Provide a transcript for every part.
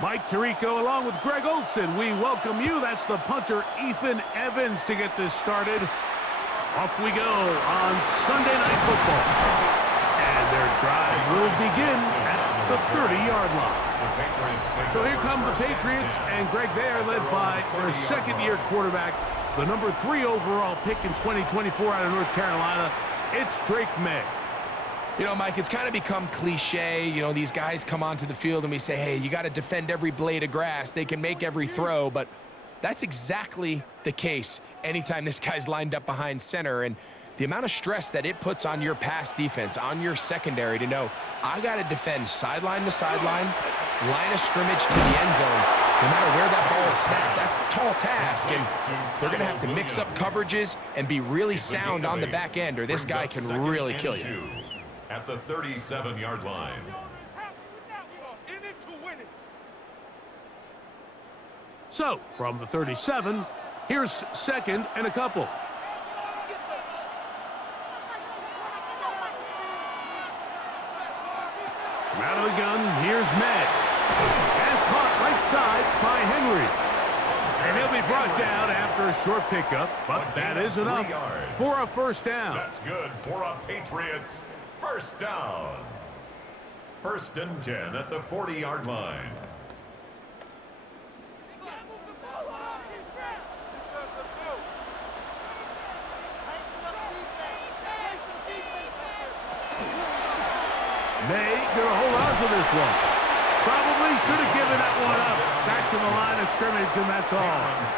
Mike Tirico along with Greg Olson. We welcome you. That's the punter, Ethan Evans, to get this started. Off we go on Sunday Night Football. And their drive will begin at the 30-yard line. So here come the Patriots, and Greg, they are led by their second-year quarterback, the number 3 overall pick in 2024 out of North Carolina. It's Drake May. You know, Mike, it's kind of become cliche. You know, these guys come onto the field and we say, hey, you got to defend every blade of grass. They can make every throw, but that's exactly the case anytime this guy's lined up behind center. And the amount of stress that it puts on your pass defense, on your secondary to know, I got to defend sideline to sideline, line of scrimmage to the end zone, no matter where that ball is snapped. That's a tall task, and they're going to have to mix up coverages and be really sound on the back end, or this guy can really kill you. At the 37-yard line. So, from the 37, here's second and a couple. From out of the gun, here's May. Pass caught right side by Henry. And he'll be brought down after a short pickup, but that is enough for a first down. That's good for a Patriots first down. 1st and 10 at the 40-yard line. May gonna hold on to this one. Probably should have given that one up. Back to the line of scrimmage, and that's all.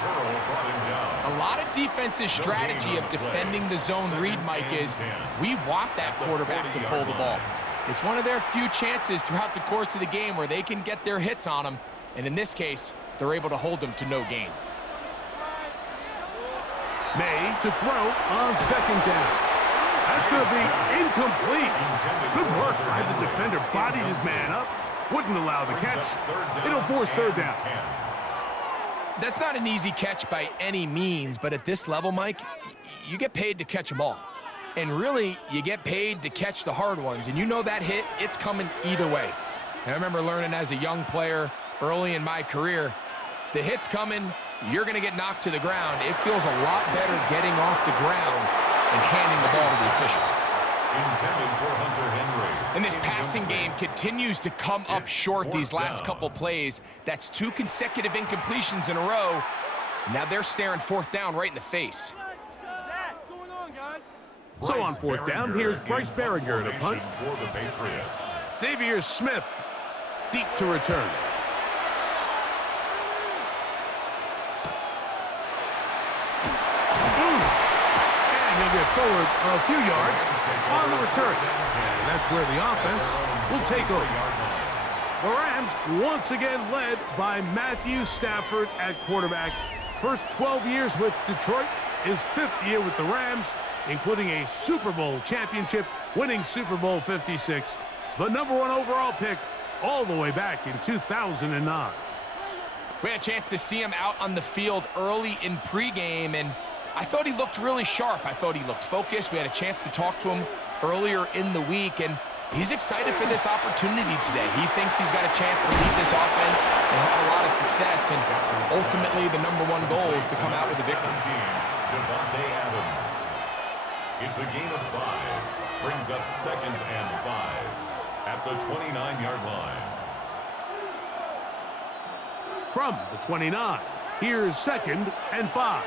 A lot of defense's strategy of defending the zone read, Mike, is we want that quarterback to pull the ball. It's one of their few chances throughout the course of the game where they can get their hits on them, and in this case, they're able to hold them to no gain. May to throw on second down. That's going to be incomplete. Good work by the defender. Bodied his man up. Wouldn't allow the catch. It'll force third down. That's not an easy catch by any means, but at this level, Mike, you get paid to catch them all. And really, you get paid to catch the hard ones. And you know that hit, it's coming either way. And I remember learning as a young player early in my career, the hit's coming, you're going to get knocked to the ground. It feels a lot better getting off the ground and handing the ball to the officials. Intended for Hunter Henry. And this passing game continues to come up short these last couple plays. That's 2 consecutive incompletions in a row. Now they're staring 4th down right in the face. So on 4th down, here's Bryce Berringer to punt. For the Patriots. Xavier Smith deep to return. And he'll get forward a few yards on the return. And that's where the offense will take over. The Rams once again led by Matthew Stafford at quarterback. First 12 years with Detroit, his 5th year with the Rams, including a Super Bowl championship, winning Super Bowl 56. The number 1 overall pick all the way back in 2009. We had a chance to see him out on the field early in pregame, and I thought he looked really sharp. I thought he looked focused. We had a chance to talk to him earlier in the week, and he's excited for this opportunity today. He thinks he's got a chance to lead this offense and have a lot of success, and ultimately the number 1 goal is to come out with a victory. Devontae Adams. It's a gain of 5. Brings up 2nd and 5 at the 29-yard line. From the 29, here's 2nd and 5.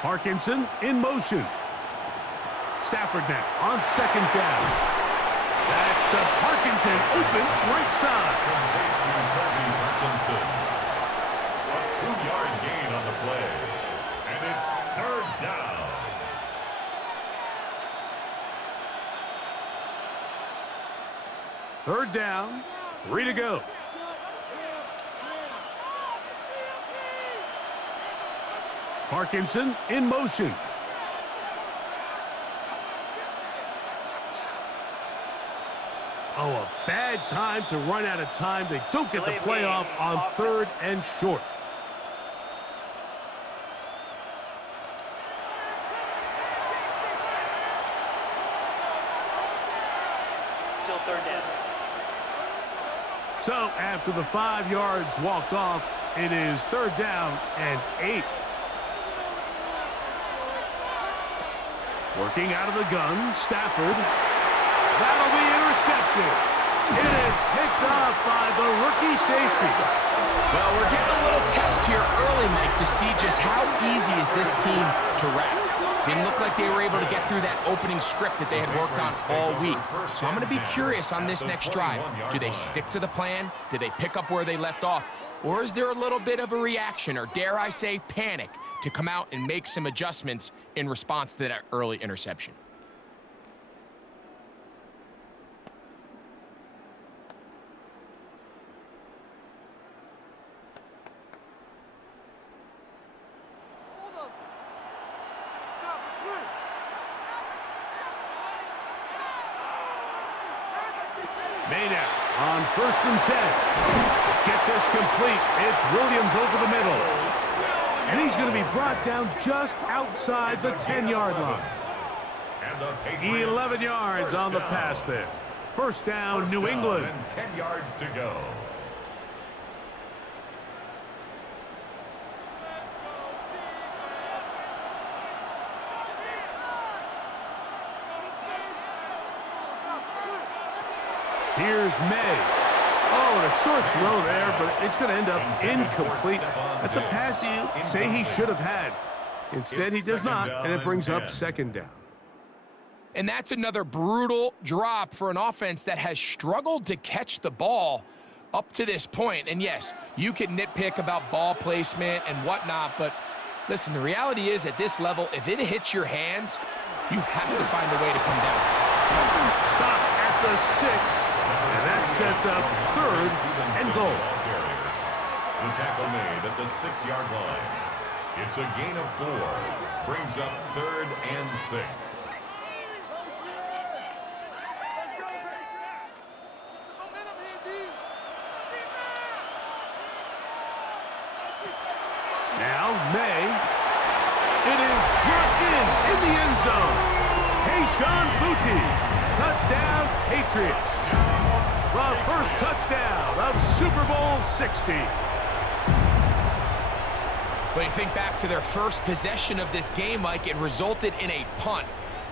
Parkinson in motion. Stafford now on 2nd down. That's to Parkinson, open right side. Parkinson. A 2-yard gain on the play. And it's 3rd down. Third down, 3 to go. Parkinson in motion. Oh, a bad time to run out of time. They don't get the play off on 3rd and short. Still third down. So after the 5 yards walked off, it is 3rd down and 8. Working out of the gun, Stafford. That'll be intercepted. It is picked off by the rookie safety. Well, we're getting a little test here early, Mike, to see just how easy is this team to wrap. Didn't look like they were able to get through that opening script that they had worked on all week. So I'm going to be curious on this next drive. Do they stick to the plan? Do they pick up where they left off? Or is there a little bit of a reaction, or dare I say panic, to come out and make some adjustments in response to that early interception? Made out on 1st and 10. Get this complete. It's Williams over the middle. And he's going to be brought down just outside the 10-yard line. 11 yards on the pass there. 1st down, New England. 10 yards to go. Here's May. Oh, and a short throw there, but it's going to end up incomplete. That's a pass you say he should have had. Instead, he does not, and it brings up 2nd down. And that's another brutal drop for an offense that has struggled to catch the ball up to this point. And yes, you can nitpick about ball placement and whatnot, but listen, the reality is at this level, if it hits your hands, you have to find a way to come down. Stop at the 6, and that sets up 3rd and goal. The tackle made at the 6-yard line. It's a gain of 4. Brings up 3rd and 6. Now, May. It is brought in the end zone. Kayshon Boutte. Touchdown, Patriots. The first touchdown of Super Bowl 60. But you think back to their first possession of this game, Mike, it resulted in a punt.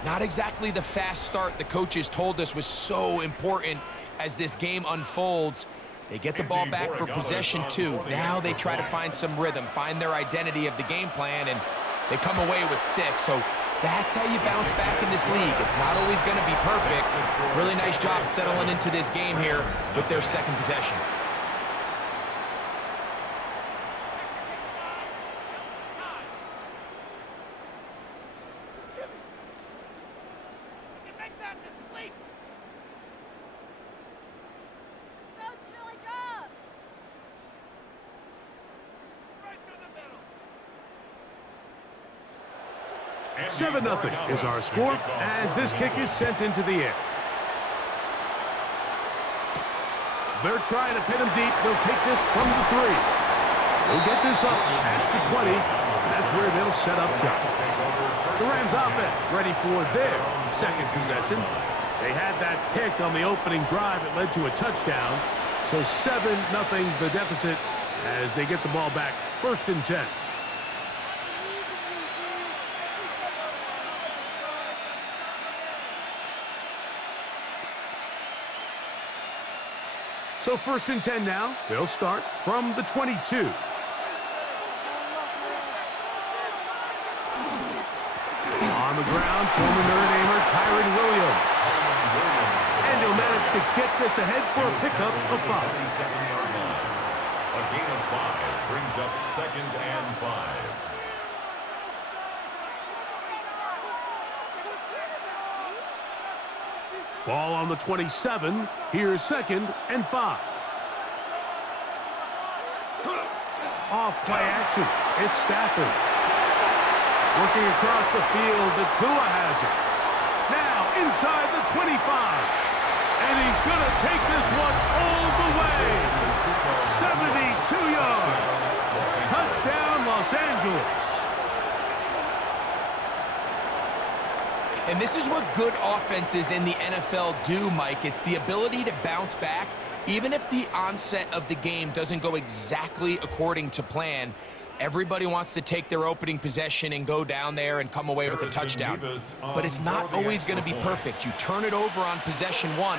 Not exactly the fast start the coaches told us was so important as this game unfolds. They get the ball back for possession 2. Now they try to find some rhythm, find their identity of the game plan, and they come away with 6. So that's how you bounce back in this league. It's not always going to be perfect. Really nice job settling into this game here with their second possession. And 7-0 is our score as this kick is sent into the air. They're trying to pin him deep. They'll take this from the 3. They'll get this up past the 20. That's where they'll set up shop. The Rams offense ready for their second possession. They had that pick on the opening drive. It led to a touchdown. So 7-0 the deficit as they get the ball back. 1st and 10. So 1st and 10 now. They'll start from the 22. On the ground, former Notre Damer Kyron Williams. And he'll manage to get this ahead for a pickup of 5. A gain of 5 brings up 2nd and 5. Ball on the 27. Here's 2nd and 5. Off play action. It's Stafford. Working across the field, the Tua has it. Now inside the 25. And he's going to take this one all the way. 72 yards. Touchdown, Los Angeles. And this is what good offenses in the NFL do, Mike. It's the ability to bounce back, even if the onset of the game doesn't go exactly according to plan. Everybody wants to take their opening possession and go down there and come away with a touchdown. But it's not always going to be perfect. You turn it over on possession 1.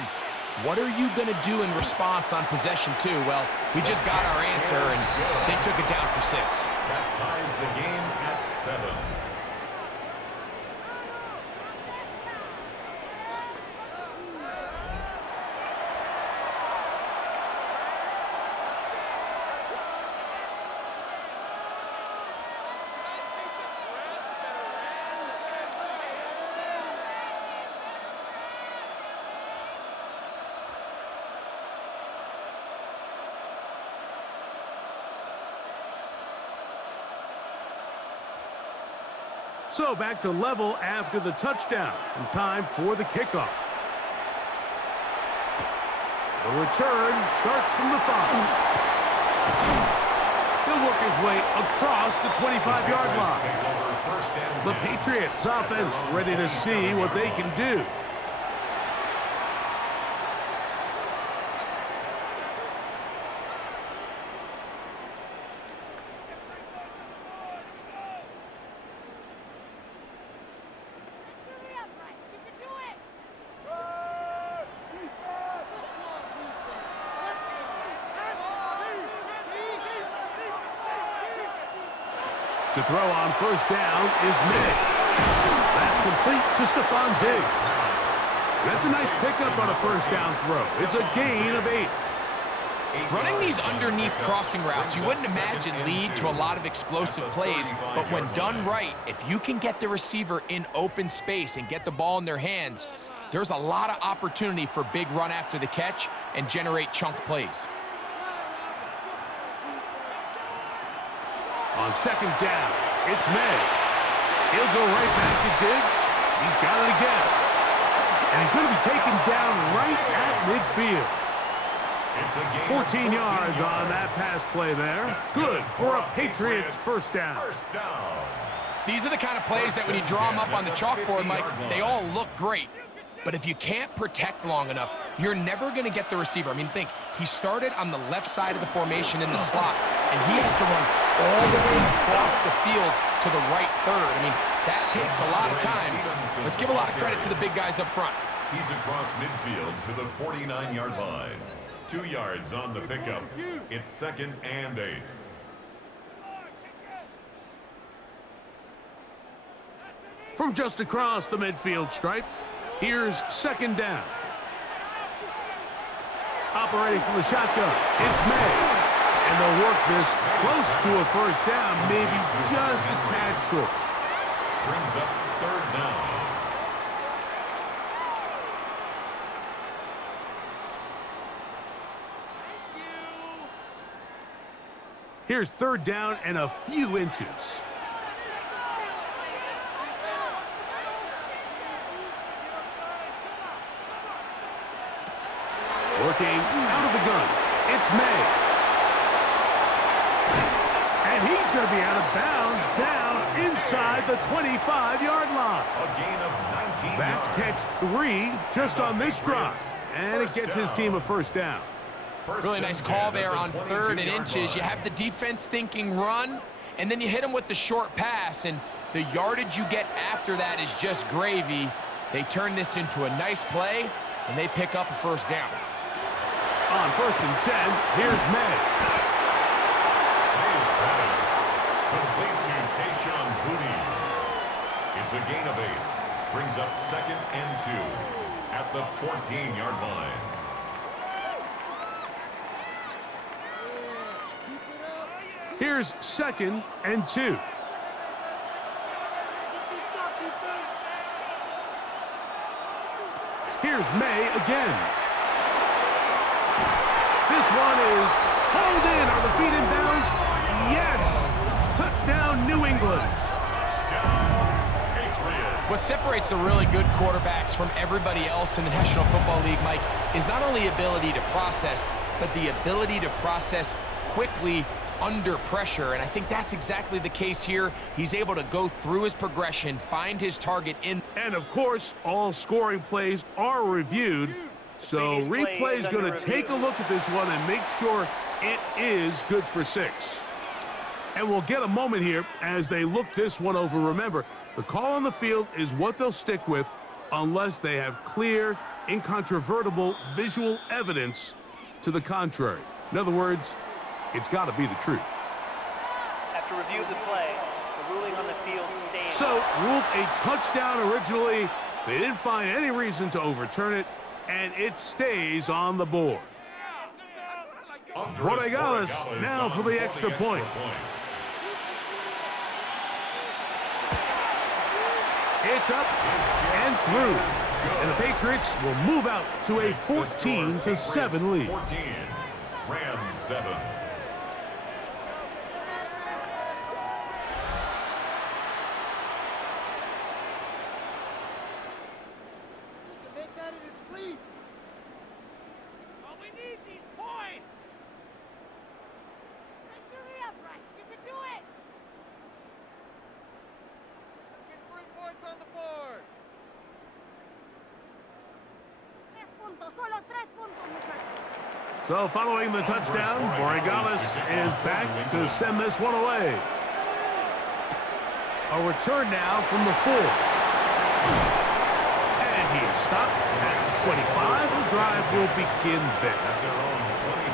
What are you going to do in response on possession 2? Well, we just got our answer, and they took it down for 6. That ties the game at 7. So back to level after the touchdown, and time for the kickoff. The return starts from the 5. He'll work his way across the 25-yard line. The Patriots offense ready to see what they can do. To throw on first down is May. That's complete to Stephon Diggs. That's a nice pickup on a first down throw. It's a gain of 8. Running these underneath crossing routes, you wouldn't imagine lead to a lot of explosive plays, but when done right, if you can get the receiver in open space and get the ball in their hands, there's a lot of opportunity for big run after the catch and generate chunk plays. On second down, it's May. He'll go right back to Diggs. He's got it again. And he's going to be taken down right at midfield. 14 yards on that pass play there. Good for a Patriots first down. These are the kind of plays that when you draw them up on the chalkboard, Mike, they all look great. But if you can't protect long enough, you're never going to get the receiver. I mean, think, he started on the left side of the formation in the slot, and he has to run all the way across the field to the right third. I mean, that takes a lot of time. Let's give a lot of credit to the big guys up front. He's across midfield to the 49-yard line. 2 yards on the pickup. It's 2nd and 8. From just across the midfield stripe, here's second down. Operating from the shotgun, it's May. And they'll work this close to a first down, maybe just a tad short. Brings up 3rd down. Here's 3rd down and a few inches. Working out of the gun, it's May. And he's going to be out of bounds down inside the 25-yard line. A gain of 19 That's catch 3 just on this drive. And it gets his team a first down. Really nice call there on 3rd and inches. You have the defense thinking run, and then you hit them with the short pass, and the yardage you get after that is just gravy. They turn this into a nice play, and they pick up a first down. On 1st and 10, here's May. May's pass. Complete to Tayshaun Boutte. It's a gain of 8. Brings up 2nd and 2 at the 14-yard line. Here's 2nd and 2. Here's May again. This one is hauled in. Are the feet in bounds? Yes! Touchdown, New England. Touchdown, Patriots. What separates the really good quarterbacks from everybody else in the National Football League, Mike, is not only ability to process, but the ability to process quickly under pressure, and I think that's exactly the case here. He's able to go through his progression, find his target in. And, of course, all scoring plays are reviewed, so replay is going to take a look at this one and make sure it is good for 6. And we'll get a moment here as they look this one over. Remember, the call on the field is what they'll stick with unless they have clear, incontrovertible visual evidence to the contrary. In other words, it's got to be the truth. After review of the play, the ruling on the field stands. So, ruled a touchdown originally. They didn't find any reason to overturn it, and it stays on the board. Borregales now for the extra point. It's up and through. And the Patriots will move out to a 14-7 lead. 14, Rams 7. Make that in his sleep. Oh, we need these points. Do the uprights. You can do it. Let's get 3 points on the board. 3 puntos. Solo 3 puntos, muchachos. So following the touchdown, Borregales is back to send this one away. A return now from the 4. And he is stopped at 25. The drive will begin there.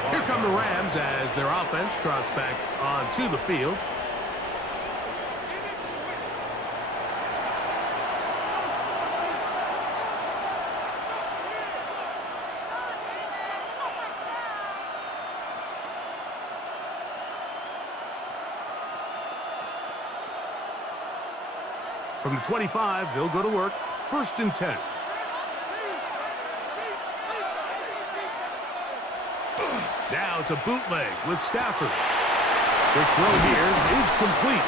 Here come the Rams as their offense trots back onto the field. From the 25, they'll go to work. 1st and 10. Now it's a bootleg with Stafford. Quick throw here is complete.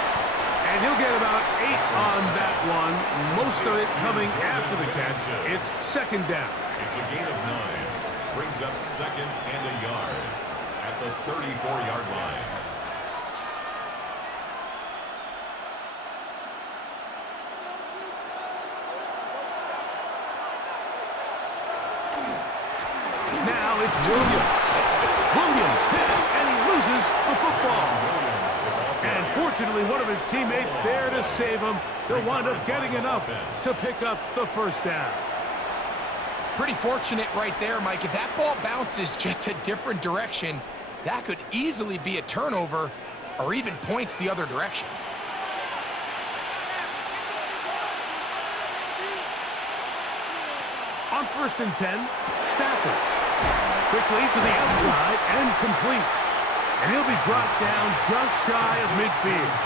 And he'll get about 8 on that one. Most of it coming after the catch. It's 2nd down. It's a gain of 9. Brings up 2nd and a yard at the 34-yard line. Now it's Williams. Williams hit, and he loses the football. And fortunately, one of his teammates there to save him. He'll wind up getting enough to pick up the 1st down. Pretty fortunate right there, Mike. If that ball bounces just a different direction, that could easily be a turnover or even points the other direction. On 1st and 10, Stafford. Quickly to the outside and complete. And he'll be brought down just shy of midfield.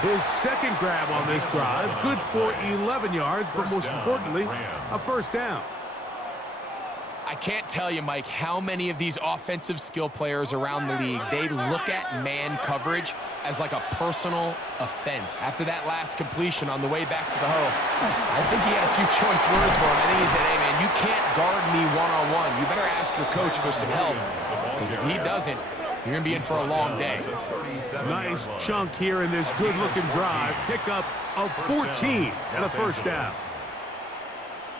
His 2nd grab on this drive, good for 11 yards, but most importantly, a 1st down. I can't tell you, Mike, how many of these offensive skill players around the league, they look at man coverage as like a personal offense. After that last completion on the way back to the hole, I think he had a few choice words for him. I think he said, hey, man, you can't guard me one-on-one. You better ask your coach for some help, because if he doesn't, you're going to be in for a long day. Nice chunk here in this good-looking drive. Pick up of 14 and a 1st down.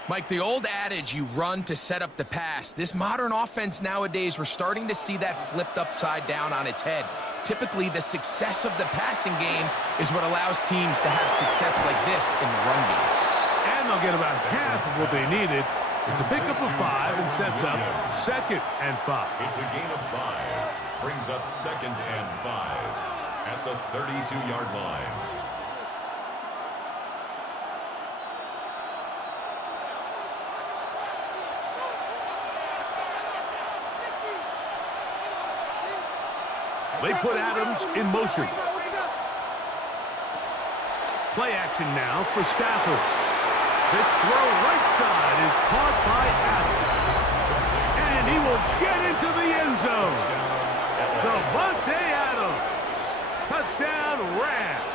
Mike, the old adage, you run to set up the pass. This modern offense nowadays, we're starting to see that flipped upside down on its head. Typically, the success of the passing game is what allows teams to have success like this in the run game. And they'll get about half of what they needed. It's a pickup of 5 and sets up 2nd and 5. It's a gain of 5. Brings up 2nd and 5 at the 32-yard line. They put Adams in motion. Play action now for Stafford. This throw right side is caught by Adams. And he will get into the end zone. Davante Adams. Touchdown, Rams.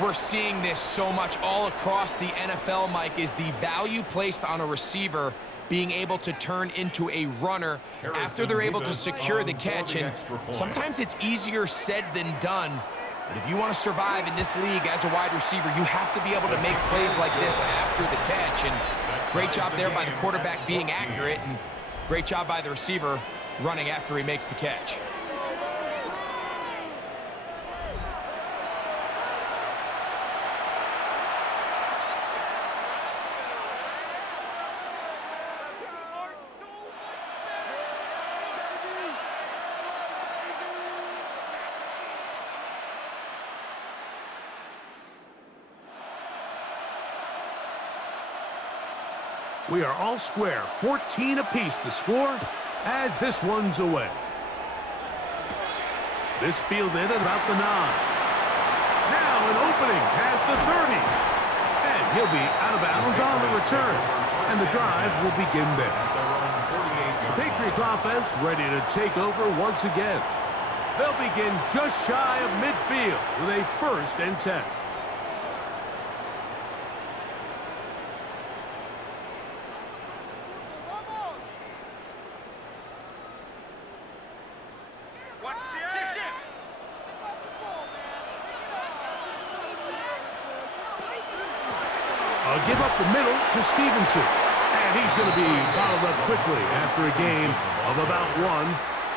We're seeing this so much all across the NFL, Mike, is the value placed on a receiver being able to turn into a runner after they're able to secure the catch. And sometimes it's easier said than done. But if you want to survive in this league as a wide receiver, you have to be able to make plays like this after the catch. And great job there by the quarterback being accurate, and great job by the receiver running after he makes the catch. We are all square, 14 apiece the score as this one's away. This fielded at about the 9. Now an opening past the 30. And he'll be out of bounds on the return. And the drive will begin there. The Patriots offense ready to take over once again. They'll begin just shy of midfield with a 1st and 10. Give up the middle to Stevenson. And he's going to be bottled up quickly after a gain of about 1.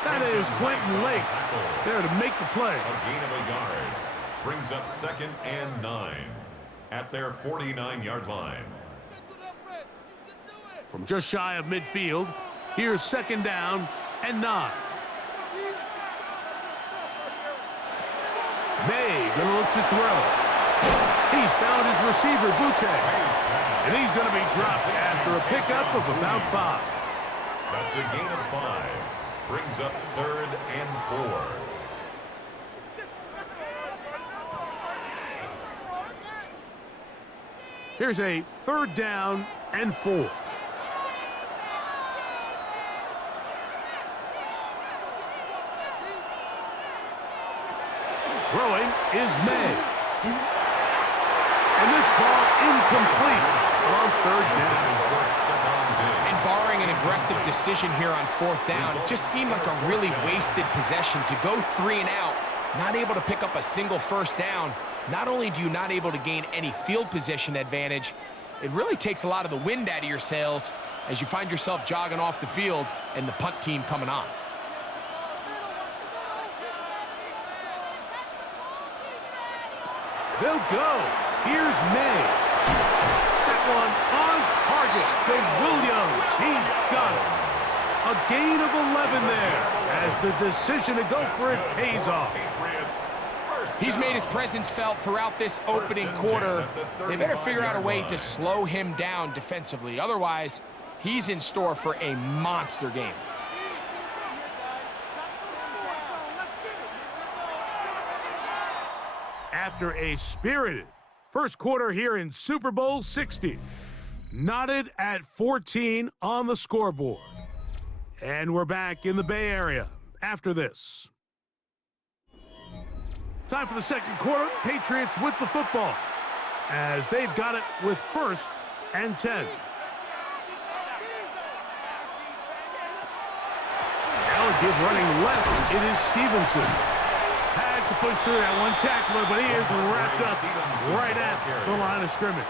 That is Quentin Lake there to make the play. A gain of a yard brings up 2nd and 9 at their 49-yard line. From just shy of midfield, here's 2nd down and 9. May going to look to throw. He's found his receiver, Butte. And he's going to be dropped after a pickup of about 5. That's a gain of 5. Brings up 3rd and 4. Here's a 3rd down and 4. Throwing is May. And this ball incomplete on 3rd down. And barring an aggressive decision here on 4th down, it just seemed like a really wasted possession to go 3 and out, not able to pick up a single 1st down. Not only do you not able to gain any field position advantage, it really takes a lot of the wind out of your sails as you find yourself jogging off the field and the punt team coming on. They'll go. Here's May. That one on target to Williams. He's got it. A gain of 11 there as the decision to go for it pays off. He's made his presence felt throughout this opening quarter. They better figure out a way to slow him down defensively. Otherwise, he's in store for a monster game. After a spirited first quarter here in Super Bowl 60, knotted at 14 on the scoreboard. And we're back in the Bay Area after this. Time for the 2nd quarter. Patriots with the football as they've got it with 1st and 10. Now a give running left. It is Stevenson. Had to push through that one tackler, but he is wrapped up right at the line of scrimmage.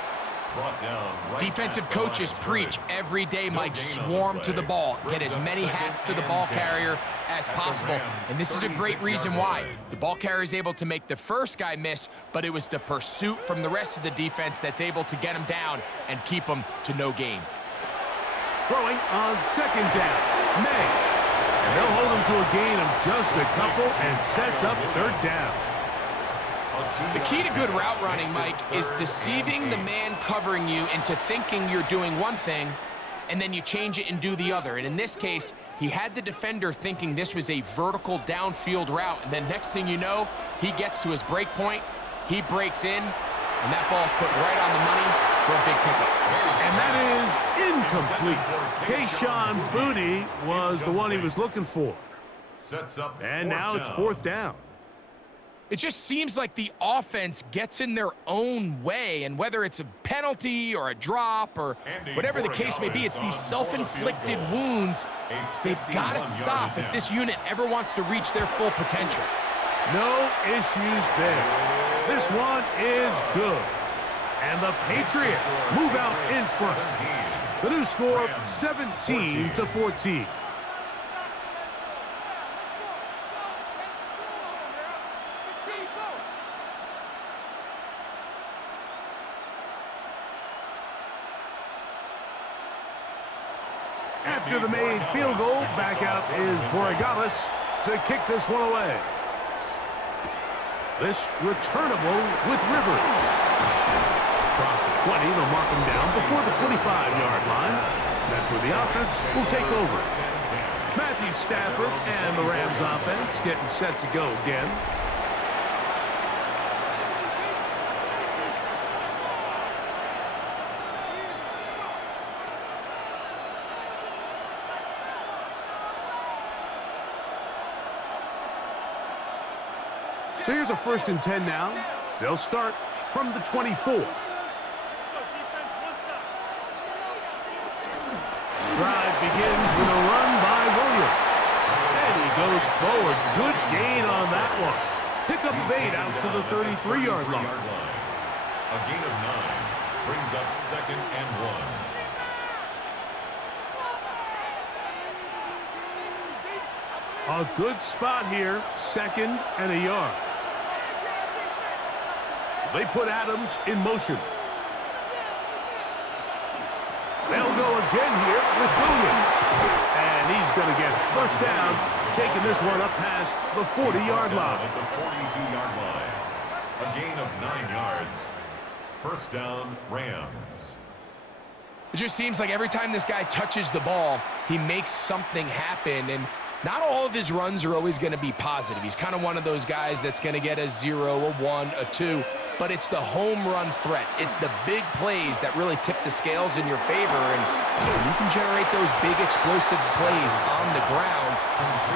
Defensive coaches preach every day, Mike, swarm to the ball. Get as many hats to the ball carrier as possible. And this is a great reason why. The ball carrier is able to make the first guy miss, but it was the pursuit from the rest of the defense that's able to get him down and keep him to no gain. Throwing on 2nd down, May. And they'll hold him to a gain of just a couple and sets up 3rd down. The key to good route running, Mike, is deceiving the man covering you into thinking you're doing one thing, and then you change it and do the other. And in this case, he had the defender thinking this was a vertical downfield route, and then next thing you know, he gets to his break point, he breaks in, and that ball's put right on the money for a big pickup. And that is incomplete. Kayshawn Booty was the one he was looking for. Sets up and now it's 4th down. It just seems like the offense gets in their own way, and whether it's a penalty or a drop or whatever the case may be, it's these self-inflicted wounds. They've got to stop if this unit ever wants to reach their full potential. No issues there. This one is good. And the Patriots move out in front. The new score, 17-14. After the made field goal, back out is Borregales to kick this one away. This returnable with Rivers. Across the 20, they'll mark him down before the 25-yard line. That's where the offense will take over. Matthew Stafford and the Rams offense getting set to go again. So here's a 1st and 10 now. They'll start from the 24. Drive begins with a run by Williams. And he goes forward. Good gain on that one. Pick up 8 out to the 33-yard line. A gain of 9 brings up 2nd and 1. A good spot here, 2nd and a yard. They put Adams in motion. They'll go again here with Williams. And he's going to get 1st down, taking this one up past the 40-yard line. At the 42-yard line. A gain of 9 yards. 1st down, Rams. It just seems like every time this guy touches the ball, he makes something happen, and not all of his runs are always going to be positive. He's kind of one of those guys that's going to get a 0, a 1, a 2, but it's the home run threat. It's the big plays that really tip the scales in your favor, and you can generate those big explosive plays on the ground.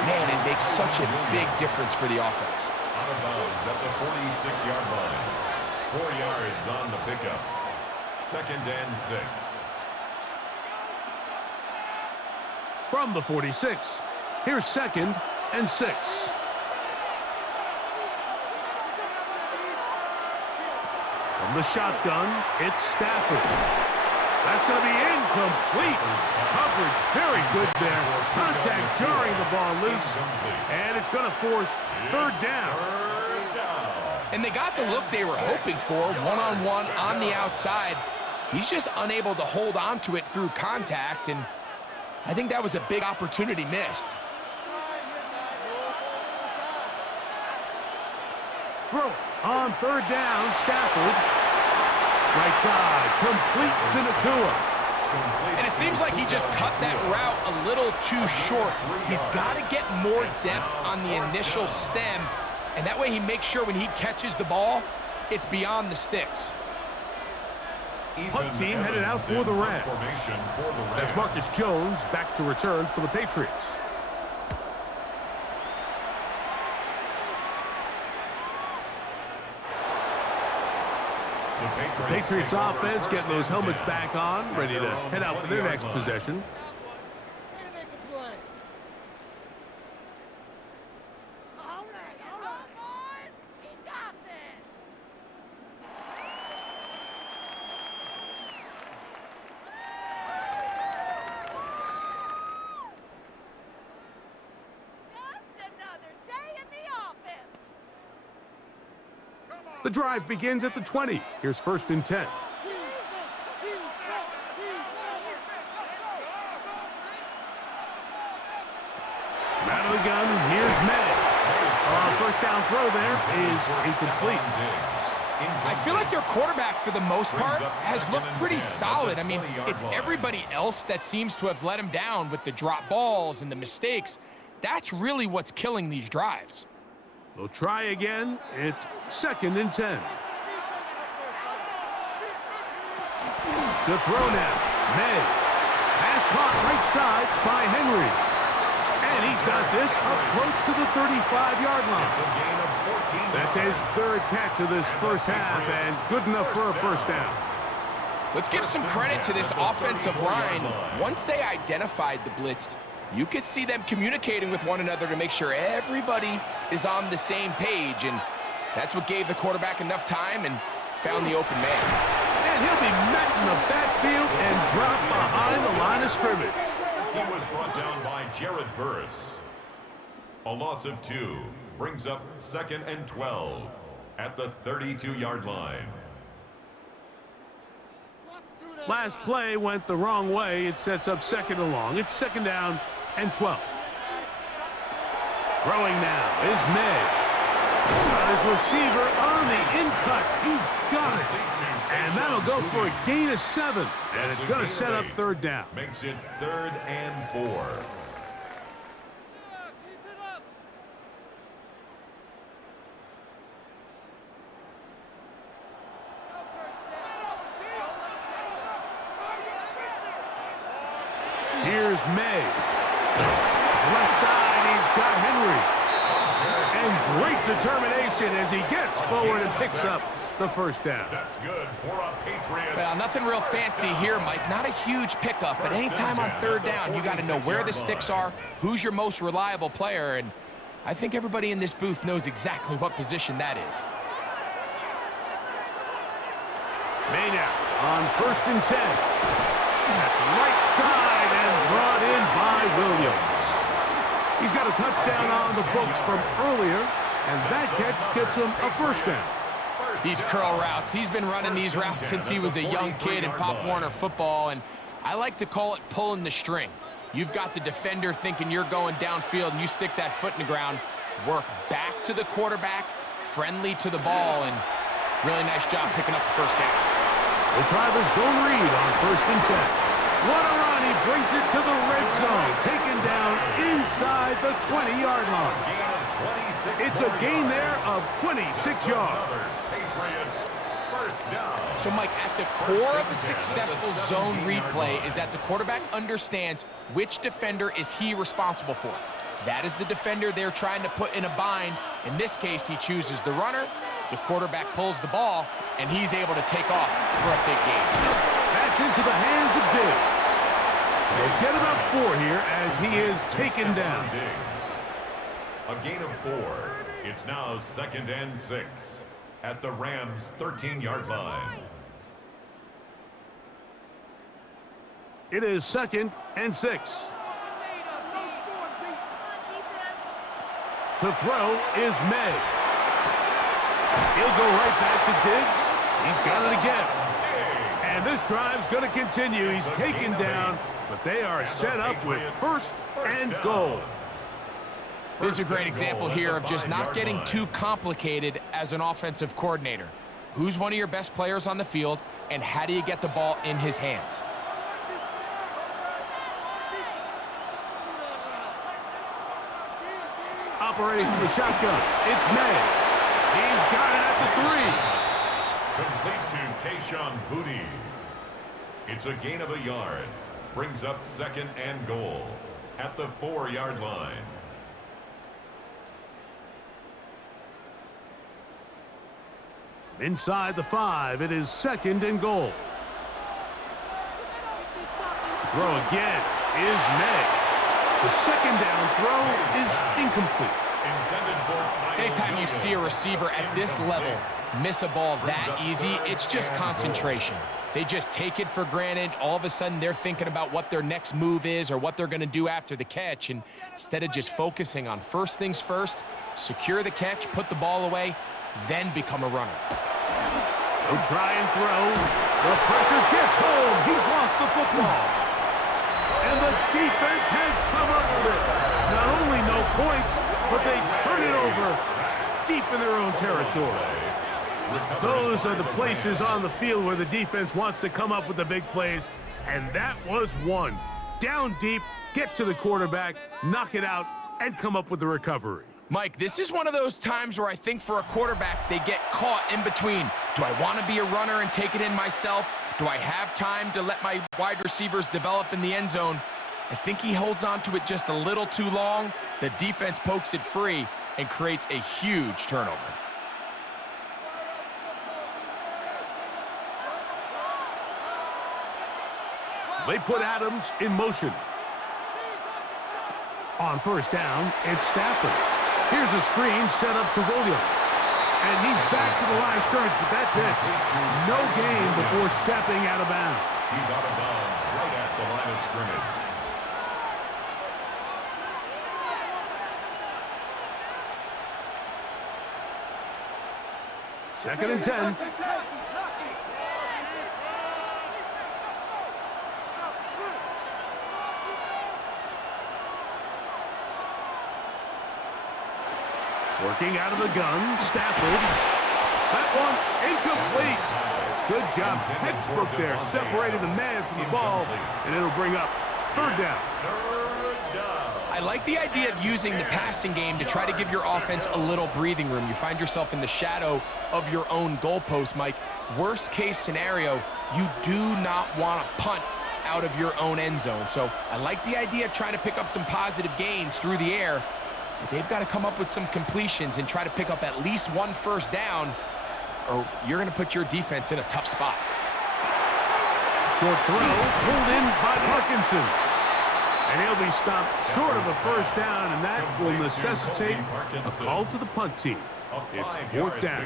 Man, it makes such a big difference for the offense. Out of bounds at the 46-yard line. 4 yards on the pickup. 2nd and 6. From the 46, here's 2nd and 6. From the shotgun, it's Stafford. That's going to be incomplete. Coverage very good there. Contact jarring the ball loose. And it's going to force 3rd down. And they got the look they were hoping for, one-on-one on the outside. He's just unable to hold on to it through contact, and I think that was a big opportunity missed. Throw on 3rd down, Stafford. Right side, complete to Nakua. And it seems like he just cut that route a little too short. He's got to get more depth on the initial stem, and that way he makes sure when he catches the ball, it's beyond the sticks. Punt team headed out for the Rams. That's Marcus Jones back to return for the Patriots. The Patriots offense getting those helmets back on, ready to head out for their next possession. All right, boys. He got this. Just another day in the office. The drive begins at the 20. Here's 1st and 10. Out of the gun, here's May. 1st down throw there is incomplete. I feel like their quarterback, for the most part, has looked pretty solid. I mean, it's everybody else that seems to have let him down with the drop balls and the mistakes. That's really what's killing these drives. They'll try again. It's 2nd and 10. To throw now. May. Pass caught right side by Henry. And he's got this up close to the 35-yard line. It's a gain of That's his third catch of this first half, and good enough for a first down. Let's give some credit to this offensive line. Once they identified the blitz, you could see them communicating with one another to make sure everybody is on the same page, and that's what gave the quarterback enough time and found the open man. And he'll be met in the backfield and dropped behind the line of scrimmage. He was brought down by Jared Burris. A loss of 2 brings up 2nd and 12 at the 32-yard line. Last play went the wrong way. It sets up 2nd and long. It's 2nd down and 12. Throwing now is May. Got his receiver on the in-cut. He's got it. And that'll go for a gain of 7. And it's going to set up 3rd down. Makes it 3rd and 4. Here's May. Left side, he's got Henry. And great determination as he gets forward and picks up the first down. That's good for a Patriots. Well, nothing real fancy here, Mike. Not a huge pickup, but anytime on 3rd down, you got to know where the sticks are, who's your most reliable player, and I think everybody in this booth knows exactly what position that is. May now on 1st and 10. That's right side and brought in by Williams. He's got a touchdown on the books from earlier, and that catch gets him a first down. These curl routes, he's been running these routes since he was a young kid in Pop Warner football, and I like to call it pulling the string. You've got the defender thinking you're going downfield, and you stick that foot in the ground, work back to the quarterback, friendly to the ball, and really nice job picking up the first down. We'll try the zone read on 1st and 10. What a run, he brings it to the red zone, taken down inside the 20-yard line. It's a gain there of 26 yards. So, Mike, at the core of a successful zone read play is that the quarterback understands which defender is he responsible for. That is the defender they're trying to put in a bind. In this case, he chooses the runner, the quarterback pulls the ball, and he's able to take off for a big gain. That's into the hands of Diggs. They'll get about 4 here as he is taken down. A gain of 4. It's now 2nd and 6 at the Rams' 13-yard line. It is 2nd and 6. To throw is May. He'll go right back to Diggs. He's got it again. And this drive's going to continue. He's taken down, but they are set up with 1st and goal. This is a great example here of just not getting too complicated as an offensive coordinator. Who's one of your best players on the field, and how do you get the ball in his hands? Operating from the shotgun, it's May. He's got it at the 3. Complete to Kayshon Boutte. It's a gain of a yard. Brings up 2nd and goal at the 4-yard line. Inside the 5, it is 2nd and goal. To throw again is May. The 2nd down throw is incomplete. Anytime you see a receiver at this level miss a ball that easy, it's just concentration. They just take it for granted. All of a sudden, they're thinking about what their next move is or what they're going to do after the catch. And instead of just focusing on first things first, secure the catch, put the ball away, then become a runner. So try and throw. The pressure gets home. He's lost the football. And the defense has covered it. Not only no points, but they turn it over deep in their own territory. Those are the places on the field where the defense wants to come up with the big plays, and that was one. Down deep, get to the quarterback, knock it out, and come up with the recovery. Mike, this is one of those times where I think for a quarterback, they get caught in between. Do I want to be a runner and take it in myself? Do I have time to let my wide receivers develop in the end zone? I think he holds on to it just a little too long. The defense pokes it free, and creates a huge turnover. They put Adams in motion. On first down, it's Stafford. Here's a screen set up to Williams. And he's back to the line of scrimmage, but that's it. No gain before stepping out of bounds. He's out of bounds right at the line of scrimmage. Second and 10. Working out of the gun, Stafford. That one incomplete. Good job, textbook there, separating the man from the ball, and it'll bring up third down. I like the idea of using the passing game to try to give your offense a little breathing room. You find yourself in the shadow of your own goalpost, Mike. Worst case scenario, you do not want to punt out of your own end zone. So I like the idea of trying to pick up some positive gains through the air. But they've got to come up with some completions and try to pick up at least one first down, or you're going to put your defense in a tough spot. Short throw, pulled in by Parkinson. And he'll be stopped short of a first down, and that will necessitate a call to the punt team. It's fourth down.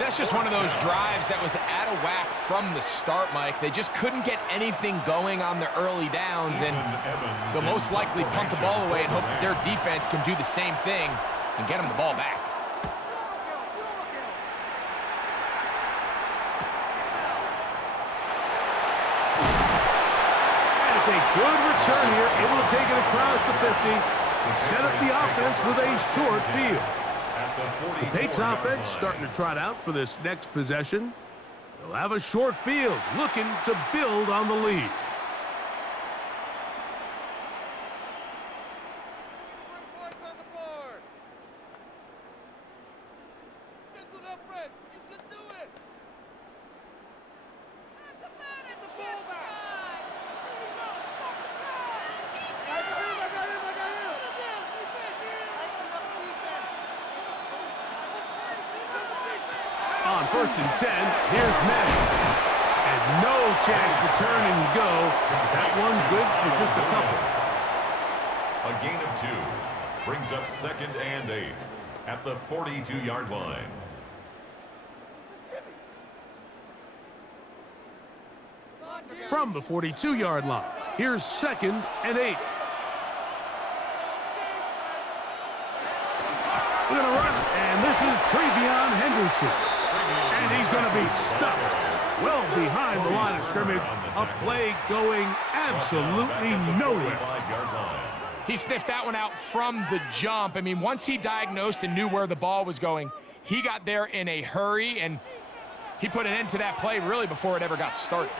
That's just one of those drives that was out of whack from the start, Mike. They just couldn't get anything going on the early downs, and they'll most likely punt the ball away and hope that their defense can do the same thing and get them the ball back. And it's a good return here, able to take it across the 50 and set up the offense with a short field. The Patriots offense starting to trot out for this next possession. They'll have a short field, looking to build on the lead. 3 points on the board. Get to that press. You can do it. Come on and The chip ball back. drive. I got him. On first and 10, here's May. And no chance to turn and go. That one good for just a couple. A gain of 2 brings up second and 8 at the 42-yard line. From the 42-yard line, here's second and 8. We're going to run, and this is Travion Henderson. And he's going to be stuck well behind the line of scrimmage. A play going absolutely nowhere. He sniffed that one out from the jump. I mean, once he diagnosed and knew where the ball was going, he got there in a hurry, and he put an end to that play really before it ever got started.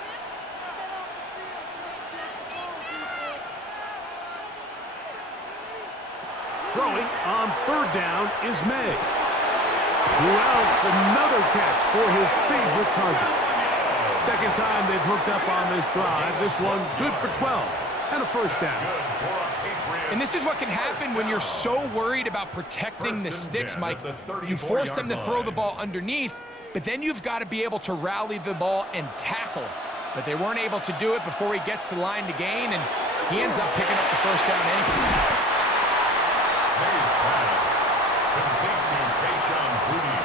Throwing on third down is May. Who else? Another catch for his favorite target. Second time they've hooked up on this drive. This one good for 12 and a first down. And this is what can happen when you're so worried about protecting the sticks, Mike. You force them to throw the ball underneath, but then you've got to be able to rally the ball and tackle. But they weren't able to do it before he gets the line to gain, and he ends up picking up the first down anyway. Hayes pass. Complete to Tayshaun Boutte.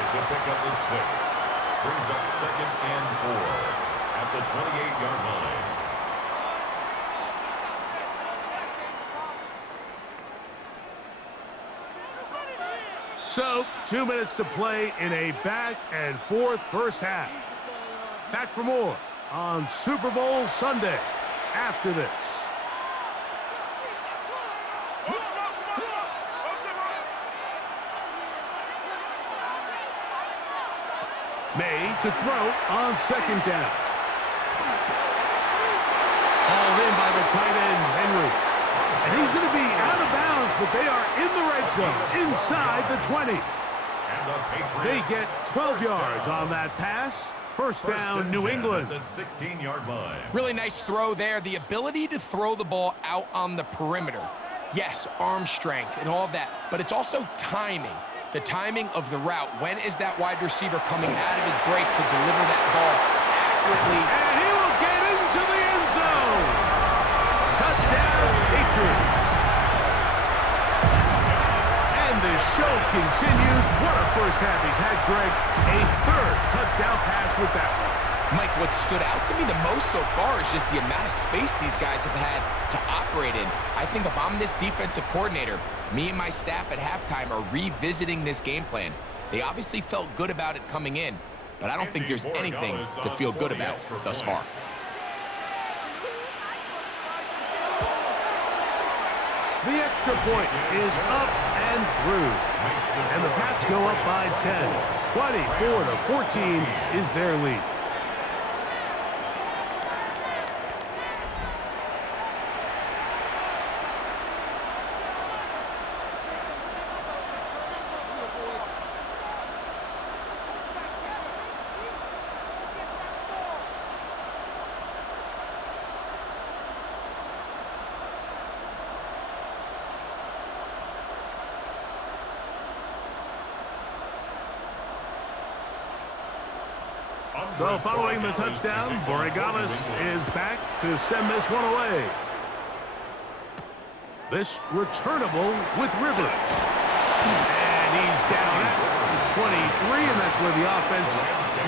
It's a pickup of 6. Brings up second and 4 at the 28-yard line. So, 2 minutes to play in a back-and-forth first half. Back for more on Super Bowl Sunday after this. May to throw on second down. Hauled in by the tight end, Henry. And he's going to be out of bounds, but they are in the red zone, inside the 20. They get 12 yards on that pass. First down, New England. At the 16-yard line. Really nice throw there. The ability to throw the ball out on the perimeter. Yes, arm strength and all that, but it's also timing. The timing of the route. When is that wide receiver coming out of his break to deliver that ball accurately? And he will get into the end zone. Touchdown, Patriots. And the show continues. What a first half he's had, Greg. A third touchdown pass with that one. Mike, what stood out to me the most so far is just the amount of space these guys have had to operate in. I think if I'm this defensive coordinator, me and my staff at halftime are revisiting this game plan. They obviously felt good about it coming in, but I don't think there's anything to feel good about thus far. The extra point is up and through. And the Pats go up by 10. 24-14 is their lead. So following the touchdown, Borregales is back to send this one away. This returnable with Rivers. And he's down at the 23, and that's where the offense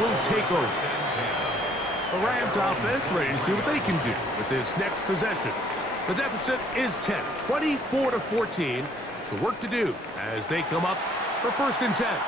will take over. The Rams offense ready to see what they can do with this next possession. The deficit is 10, 24-14. So work to do as they come up for 1st and 10.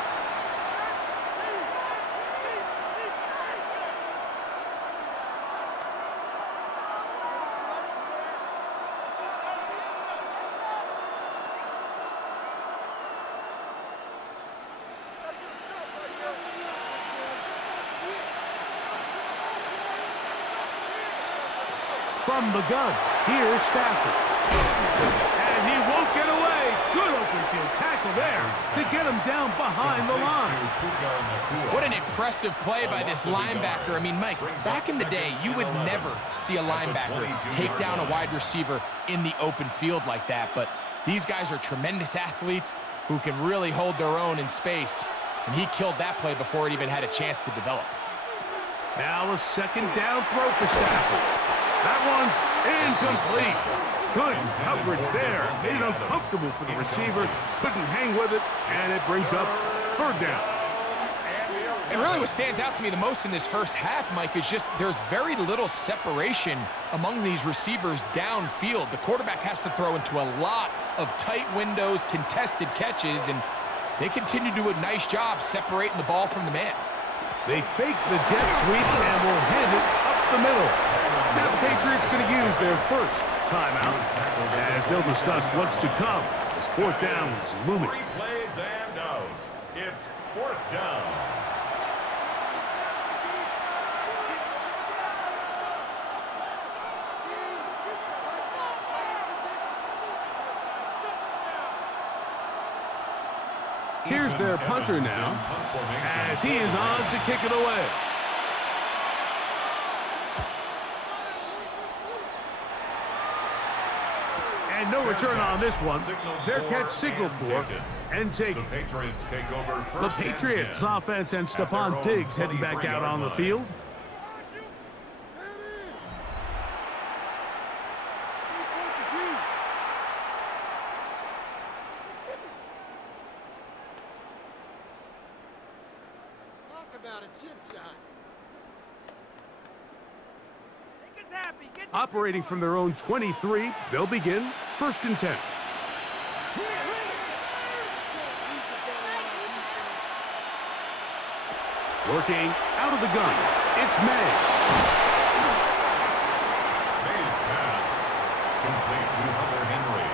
From the gun, here's Stafford. And he won't get away. Good open field tackle there to get him down behind the line. What an impressive play by this linebacker. I mean, Mike, back in the day, you would never see a linebacker take down a wide receiver in the open field like that. But these guys are tremendous athletes who can really hold their own in space. And he killed that play before it even had a chance to develop. Now a 2nd down throw for Stafford. That one's incomplete. Good coverage there. Made it uncomfortable for the receiver. Couldn't hang with it, and it brings up 3rd down. And really what stands out to me the most in this first half, Mike, is just there's very little separation among these receivers downfield. The quarterback has to throw into a lot of tight windows, contested catches, and they continue to do a nice job separating the ball from the man. They fake the jet sweep and will hand it up the middle. Now the Patriots going to use their first timeout as they'll discuss what's to come as 4th down is looming. 3 plays and out. It's 4th down. Here's their punter now as he is on to kick it away. And no return on this one. Fair catch signal for and take it. The Patriots take over first. The Patriots offense and Stephon Diggs heading back out on the field. Talk about a chip shot. Make us happy. Get Operating from their own 23, they'll begin 1st and 10. Working out of the gun, it's May. May's pass complete to Hunter Henry.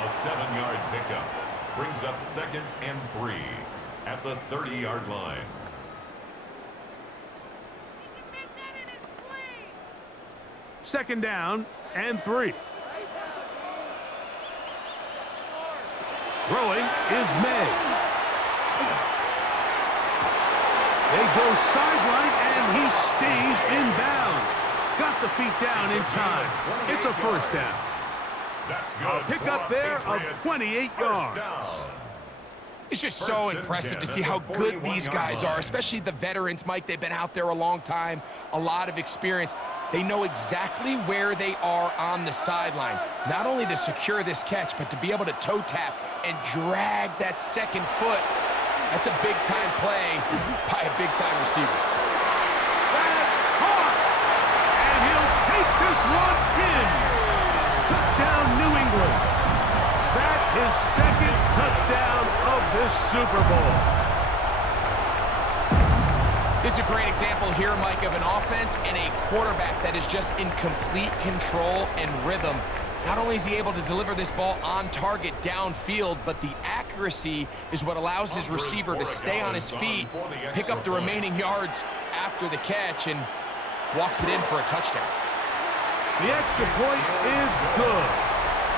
A 7-yard pickup brings up 2nd and 3 at the 30-yard line. He can make that in his sleep. 2nd down and 3. Throwing is May. They go sideline, and he stays in bounds. Got the feet down in time. It's a 1st down. That's good. A pickup there of 28 yards. It's just so impressive to see how good these guys are, especially the veterans, Mike. They've been out there a long time, a lot of experience. They know exactly where they are on the sideline, not only to secure this catch, but to be able to toe tap and drag that second foot. That's a big-time play by a big-time receiver. That's hard. And he'll take this one in. Touchdown, New England. That is second touchdown of this Super Bowl. This is a great example here, Mike, of an offense and a quarterback that is just in complete control and rhythm. Not only is he able to deliver this ball on target downfield, but the accuracy is what allows his receiver to stay on his feet, pick up the remaining yards after the catch, and walks it in for a touchdown. The extra point is good.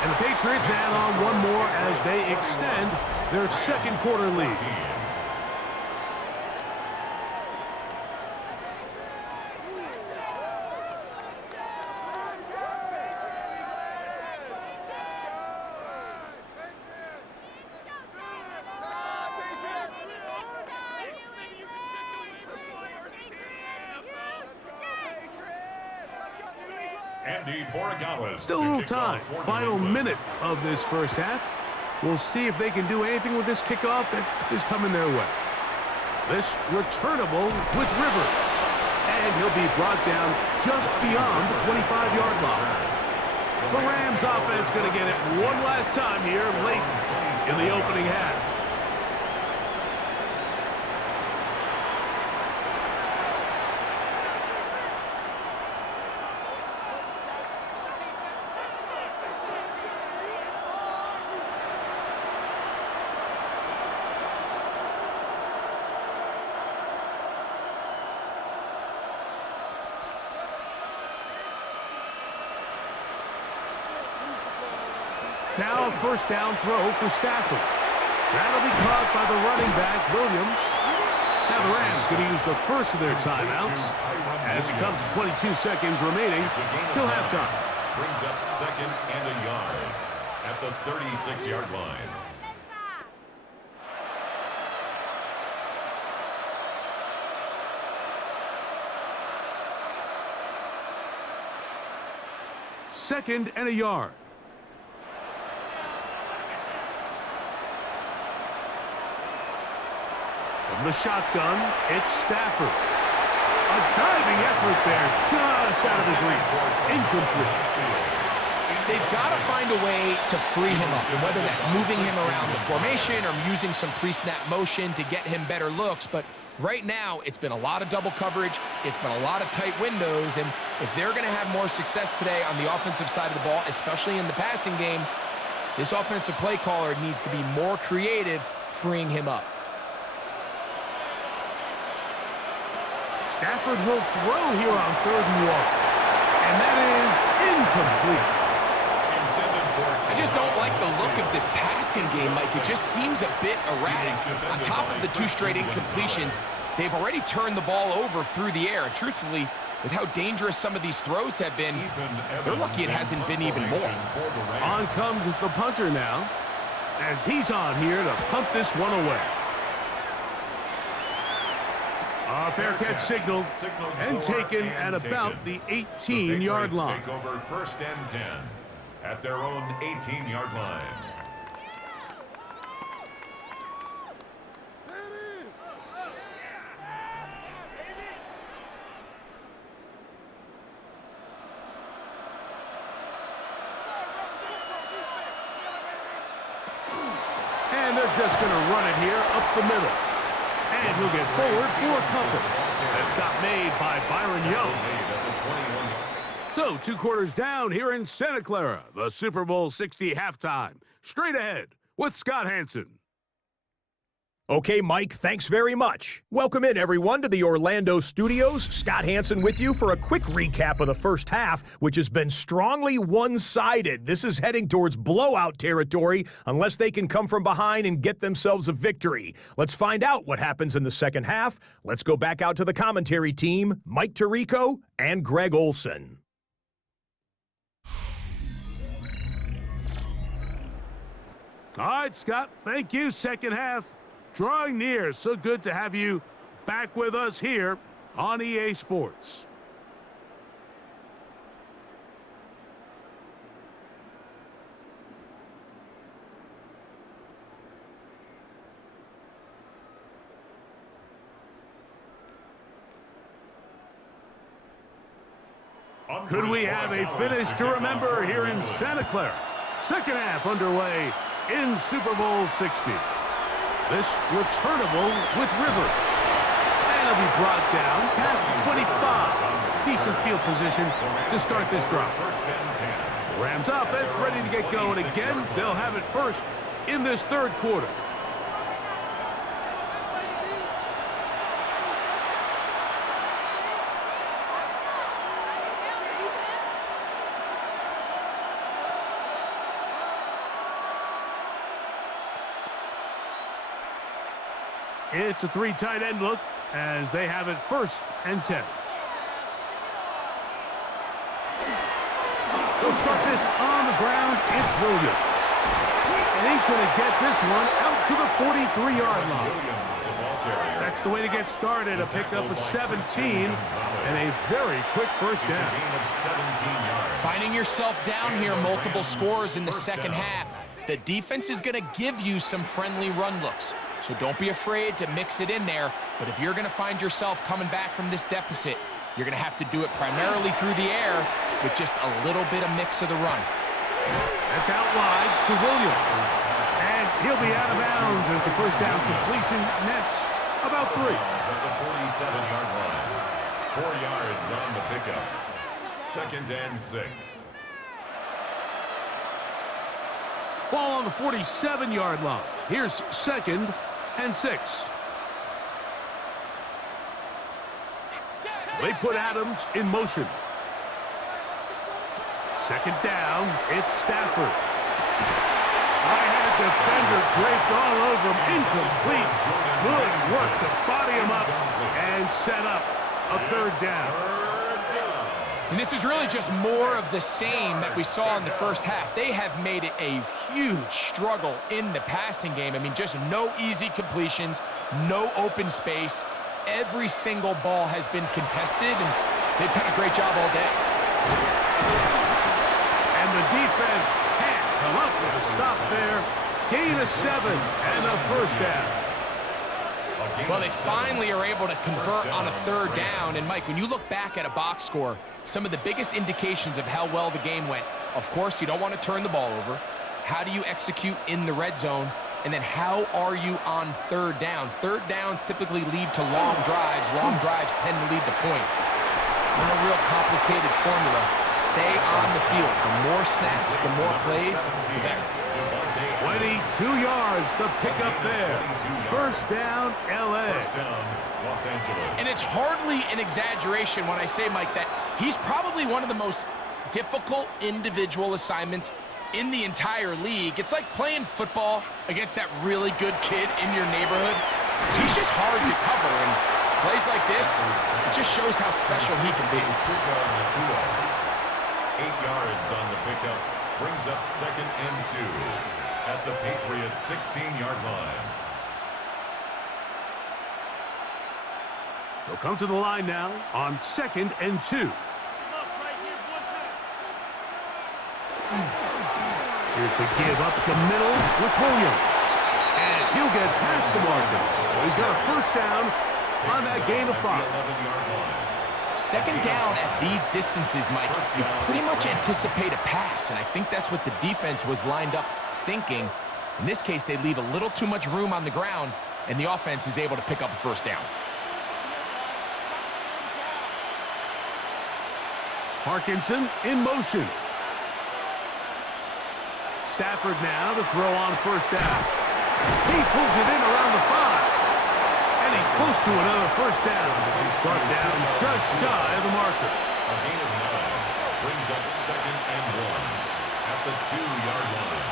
And the Patriots add on one more as they extend their second quarter lead. Still a little time. Final minute of this first half. We'll see if they can do anything with this kickoff that is coming their way. This returnable with Rivers. And he'll be brought down just beyond the 25-yard line. The Rams offense going to get it one last time here late in the opening half. Now a first down throw for Stafford. That'll be caught by the running back, Williams. Now the Rams going to use the first of their timeouts as it comes to 22 seconds remaining till halftime. Brings up second and a yard at the 36-yard line. Second and a yard. From the shotgun, it's Stafford. A diving effort there, just out of his reach. Incomplete. They've got to find a way to free him up, and whether that's moving him around the formation or using some pre-snap motion to get him better looks. But right now, it's been a lot of double coverage. It's been a lot of tight windows, and if they're going to have more success today on the offensive side of the ball, especially in the passing game, this offensive play caller needs to be more creative freeing him up. Stafford will throw here on 3rd and 1. And that is incomplete. I just don't like the look of this passing game, Mike. It just seems a bit erratic. On top of the 2 straight incompletions, they've already turned the ball over through the air. And truthfully, with how dangerous some of these throws have been, they're lucky it hasn't been even more. On comes the punter now, as he's on here to punt this one away. A fair catch signaled and taken at about the 18-yard line. Take over 1st and 10 at their own 18-yard line. And they're just going to run it here up the middle. And he'll get forward for a couple. That stop made by Byron Young. So 2 quarters down here in Santa Clara, the Super Bowl 60 halftime. Straight ahead with Scott Hansen. Okay, Mike, thanks very much. Welcome in, everyone, to the Orlando studios. Scott Hansen with you for a quick recap of the first half, which has been strongly one-sided. This is heading towards blowout territory unless they can come from behind and get themselves a victory. Let's find out what happens in the second half. Let's go back out to the commentary team, Mike Tirico and Greg Olson. All right, Scott, thank you. Second half drawing near. So good to have you back with us here on EA Sports. Could we have a finish to remember here in Santa Clara? Second half underway in Super Bowl 60. This returnable with Rivers. And it'll be brought down past the 25. Decent field position to start this drive. Rams offense ready to get going again. They'll have it first in this third quarter. It's a three tight end look as they have it first and 10. They'll start this on the ground. It's Williams. And he's going to get this one out to the 43-yard line. That's the way to get started. A pickup of 17 and a very quick first down. Finding yourself down here, multiple scores in the second half. The defense is going to give you some friendly run looks. So don't be afraid to mix it in there. But if you're going to find yourself coming back from this deficit, you're going to have to do it primarily through the air with just a little bit of mix of the run. That's out wide to Williams. And he'll be out of bounds as the first down completion nets about 3. At the 47-yard line. 4 yards on the pickup. Second and 6. Ball on the 47-yard line. Here's second and 6. They put Adams in motion. Second down, it's Stafford. I had defenders draped all over him. Incomplete. Good work to body him up and set up a third down. And this is really just more of the same that we saw in the first half. They have made it a huge struggle in the passing game. I mean, just no easy completions, no open space. Every single ball has been contested, and they've done a great job all day. And the defense can't come up with a stop there. Gain of 7 and a first down. Well, they finally are able to convert on a third down. And, Mike, when you look back at a box score, some of the biggest indications of how well the game went, of course, you don't want to turn the ball over. How do you execute in the red zone? And then how are you on third down? Third downs typically lead to long drives. Long drives tend to lead to points. It's not a real complicated formula. Stay on the field. The more snaps, the more plays, the better. 22 yards, the pickup there. First down, L.A. Los Angeles. And it's hardly an exaggeration when I say, Mike, that he's probably one of the most difficult individual assignments in the entire league. It's like playing football against that really good kid in your neighborhood. He's just hard to cover, and plays like this, it just shows how special he can be. 8 yards on the pickup, brings up second and 2 at the Patriots' 16-yard line. They'll come to the line now on second and 2. Here's the give up the middle with Williams. And he'll get past the marker. So he's got a first down on that gain of 5. Second down at these distances, Mike, you pretty much anticipate a pass, and I think that's what the defense was lined up thinking. In this case, they leave a little too much room on the ground, and the offense is able to pick up a first down. Parkinson in motion. Stafford now to throw on first down. He pulls it in around the 5. And he's close to another first down as he's brought down just shy of the marker. A gain of 9 brings up second and 1 at the 2-yard line.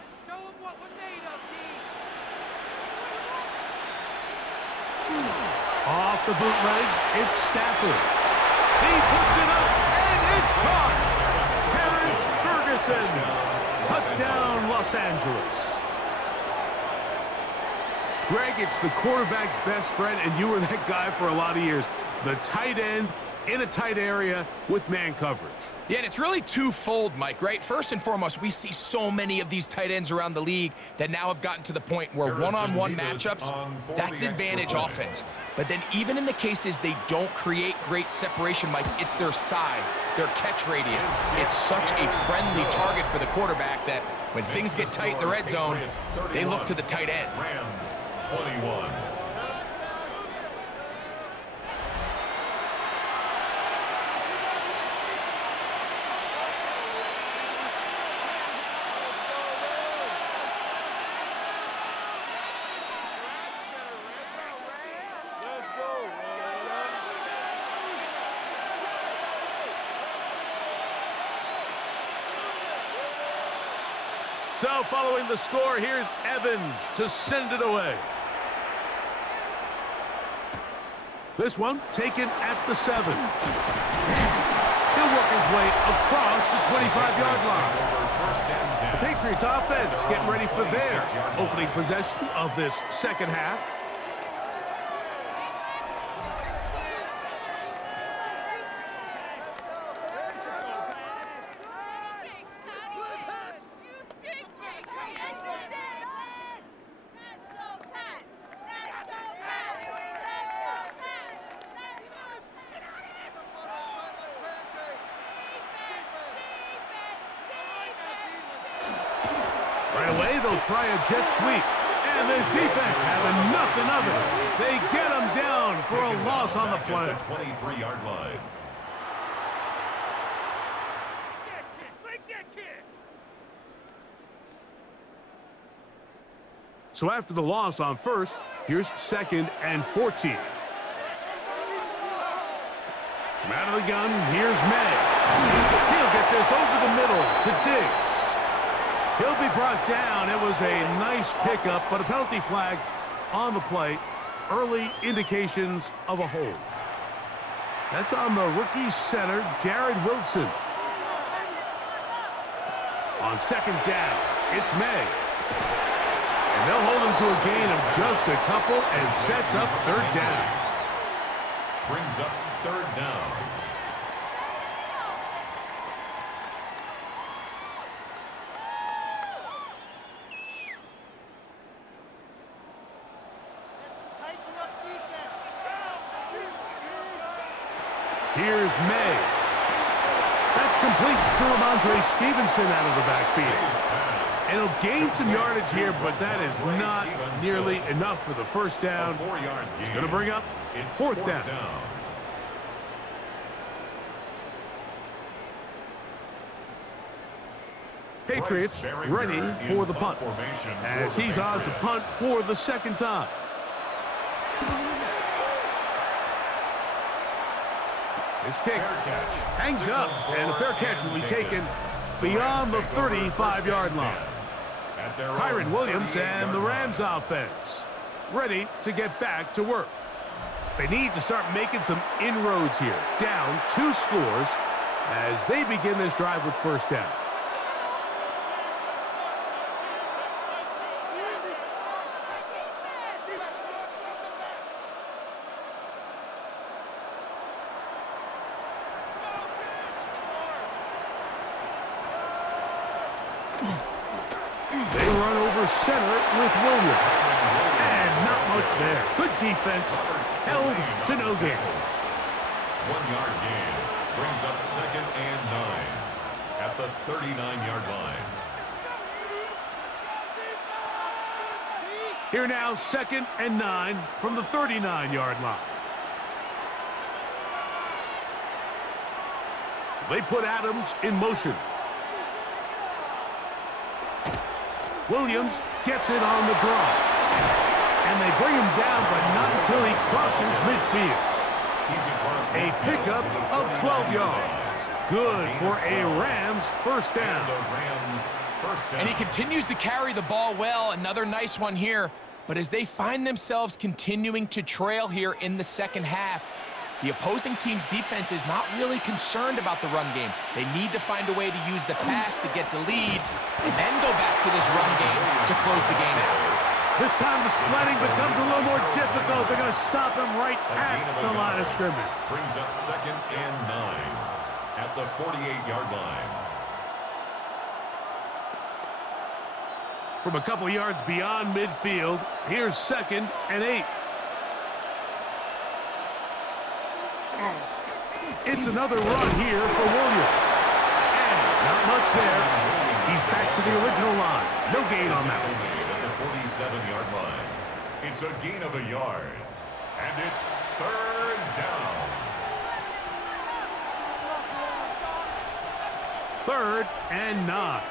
Let's show them what we're made of, D. Off the bootleg, it's Stafford. He puts it up, and it's caught. Wilson. Touchdown, Los Angeles. Greg, it's the quarterback's best friend, and you were that guy for a lot of years. The tight end in a tight area with man coverage. Yeah, and it's really twofold, Mike, right? First and foremost, we see so many of these tight ends around the league that now have gotten to the point where one-on-one matchups, that's advantage offense. But then even in the cases they don't create great separation, Mike, it's their size, their catch radius. It's such a friendly target for the quarterback that when things get tight in the red zone, they look to the tight end. Rams 21. So following the score, here's Evans to send it away. This one taken at the 7. He'll work his way across the 25-yard line. The Patriots offense getting ready for their opening possession of this second half. Right away, they'll try a jet sweep. And this defense having nothing of it. They get him down for a loss on the play. 23-yard line. So after the loss on first, here's 2nd and 14. From out of the gun, here's May. He'll get this over the middle to Diggs. He'll be brought down. It was a nice pickup, but a penalty flag on the play. Early indications of a hold. That's on the rookie center, Jared Wilson. On 2nd down, it's May. And they'll hold him to a gain of just a couple and sets up 3rd down. Brings up 3rd down. Here's May. That's complete to Ramondre Stevenson out of the backfield. And he'll gain some yardage here, but that is not nearly enough for the first down. It's going to bring up 4th down. Patriots ready for the punt as he's on to punt for the 2nd time. This kick hangs up, and the fair catch will be taken beyond the 35-yard line. Kyron Williams and the Rams offense ready to get back to work. They need to start making some inroads here. Down 2 scores as they begin this drive with 1st down. They run over center with Williams. And not much there. Good defense. Held to no gain. 1-yard gain. Brings up 2nd and 9 at the 39-yard line. Here now, 2nd and 9 from the 39-yard line. They put Adams in motion. Williams gets it on the draw. And they bring him down, but not until he crosses midfield. A pickup of 12 yards. Good for a Rams 1st down. And he continues to carry the ball well. Another nice one here. But as they find themselves continuing to trail here in the 2nd half, The opposing team's defense is not really concerned about the run game. They need to find a way to use the pass to get the lead and then go back to this run game to close the game out. This time the sledding becomes a little more difficult. They're going to stop him right at the line of scrimmage. Brings up 2nd and 9 at the 48-yard line. From a couple yards beyond midfield, here's 2nd and 8. It's another run here for Williams. And not much there. He's back to the original line. No gain on that one. At the 47-yard line. It's a gain of a yard. And it's 3rd down. 3rd and 9.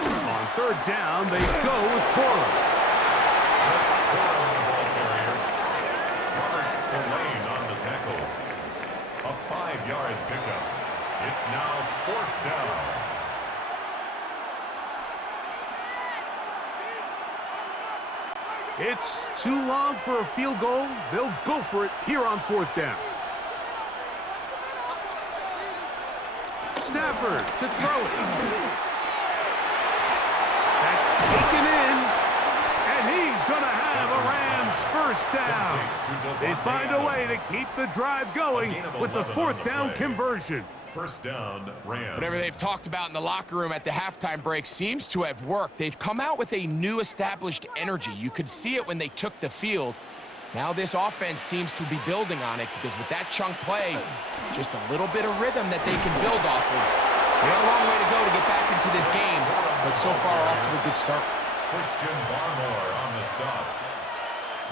On 3rd down, they go with Cora. On the ball carrier. Roberts the lane on the tackle. A 5-yard pickup. It's now 4th down. It's too long for a field goal. They'll go for it here on 4th down. Stafford to throw it. That's taken in. And he's going to have a Rams first down. They find a way to keep the drive going with the 4th down conversion. 1st down, Rams. Whatever they've talked about in the locker room at the halftime break seems to have worked. They've come out with a new established energy. You could see it when they took the field. Now this offense seems to be building on it because with that chunk play, just a little bit of rhythm that they can build off of. They have a long way to go to get back into this game, but so far off to a good start. Christian Barmore on the stop.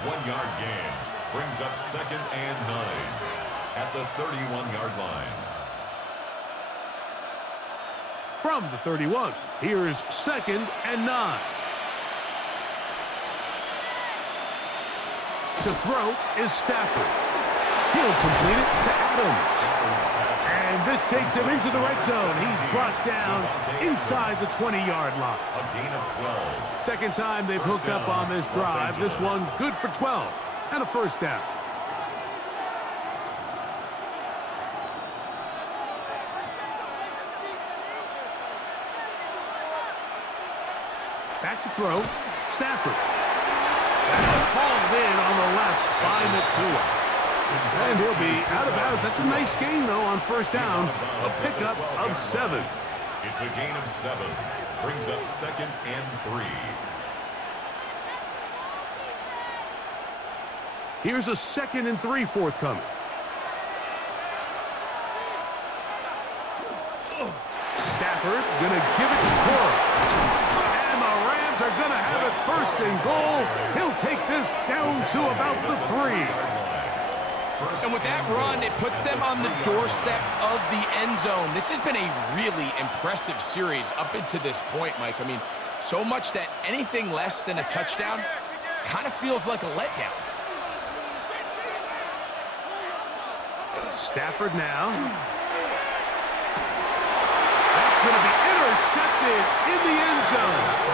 1-yard gain. Brings up 2nd and 9 at the 31-yard line. From the 31, here's 2nd and 9. To throw is Stafford. He'll complete it to Adams. And this takes him into the red zone. He's brought down inside the 20-yard line. A gain of 12. Second time they've hooked up on this drive. This one good for 12 and a first down. Back to throw, Stafford. That's hauled in on the left by McCoy. And he'll be out of bounds. That's a nice gain, though, on first down. A pickup of 7. It's a gain of 7. Brings up 2nd and 3. Here's a 2nd and 3 forthcoming. Stafford gonna give it to Cora. And the Rams are gonna have it 1st and goal. He'll take this down to about the 3. And with that run, it puts them on the doorstep of the end zone. This has been a really impressive series up into this point, Mike. I mean, so much that anything less than a touchdown kind of feels like a letdown. Stafford now. That's going to be intercepted in the end zone.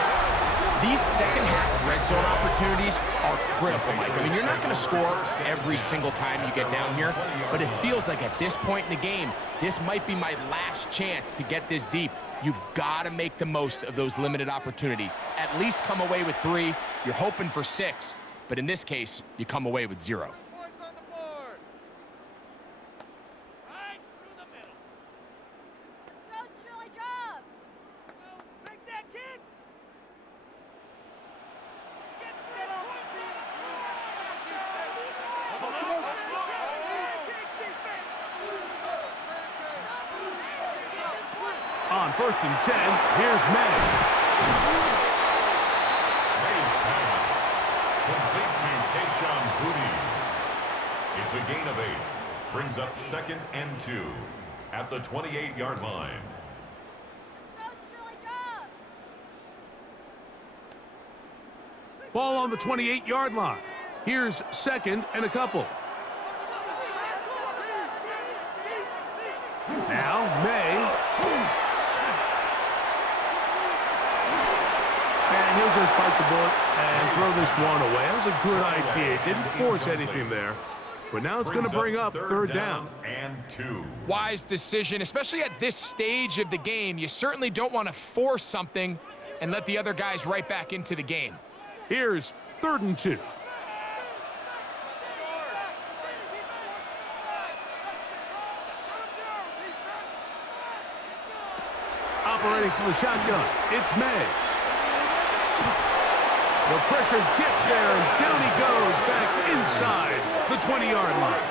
These second-half red zone opportunities are critical, Mike. I mean, you're not going to score every single time you get down here, but it feels like at this point in the game, this might be my last chance to get this deep. You've got to make the most of those limited opportunities. At least come away with 3. You're hoping for 6, but in this case, you come away with 0. On 1st and 10, here's May. May's pass. Complete to Kayshawn Boutte. It's a gain of 8. Brings up 2nd and 2 at the 28-yard line. Ball on the 28-yard line. Here's 2nd and a couple. Now, May. And he'll just bite the bullet and throw this one away. That was a good idea. Didn't force anything there. But now it's going to bring up third down. And 2. Wise decision, especially at this stage of the game. You certainly don't want to force something and let the other guys right back into the game. Here's 3rd and 2. Operating from the shotgun, it's May. The pressure gets there, and down he goes back inside the 20-yard line.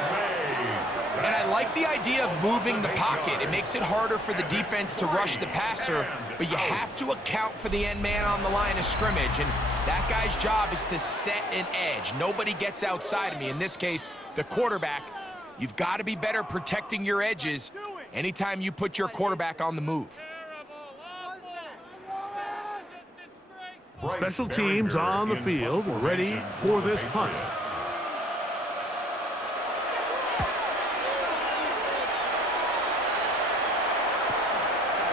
And I like the idea of moving the pocket. It makes it harder for the defense to rush the passer, but you have to account for the end man on the line of scrimmage, and that guy's job is to set an edge. Nobody gets outside of me. In this case, the quarterback. You've got to be better protecting your edges anytime you put your quarterback on the move. Special teams on the field, ready for this punt.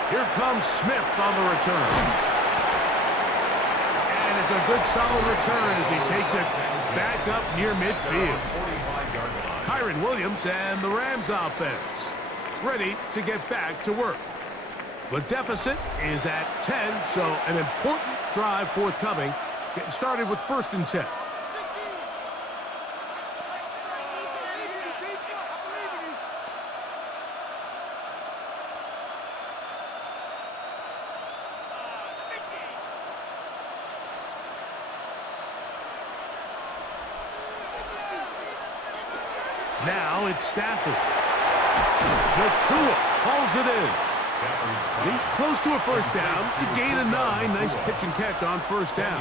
Here comes Smith on the return. And it's a good solid return as he takes it back up near midfield. Kyron Williams and the Rams offense ready to get back to work. The deficit is at 10, so an important drive forthcoming. Getting started with 1st and 10. Now it's Stafford. Nakua hauls it in. He's close to a first down to gain a 9. Nice pitch and catch on first down.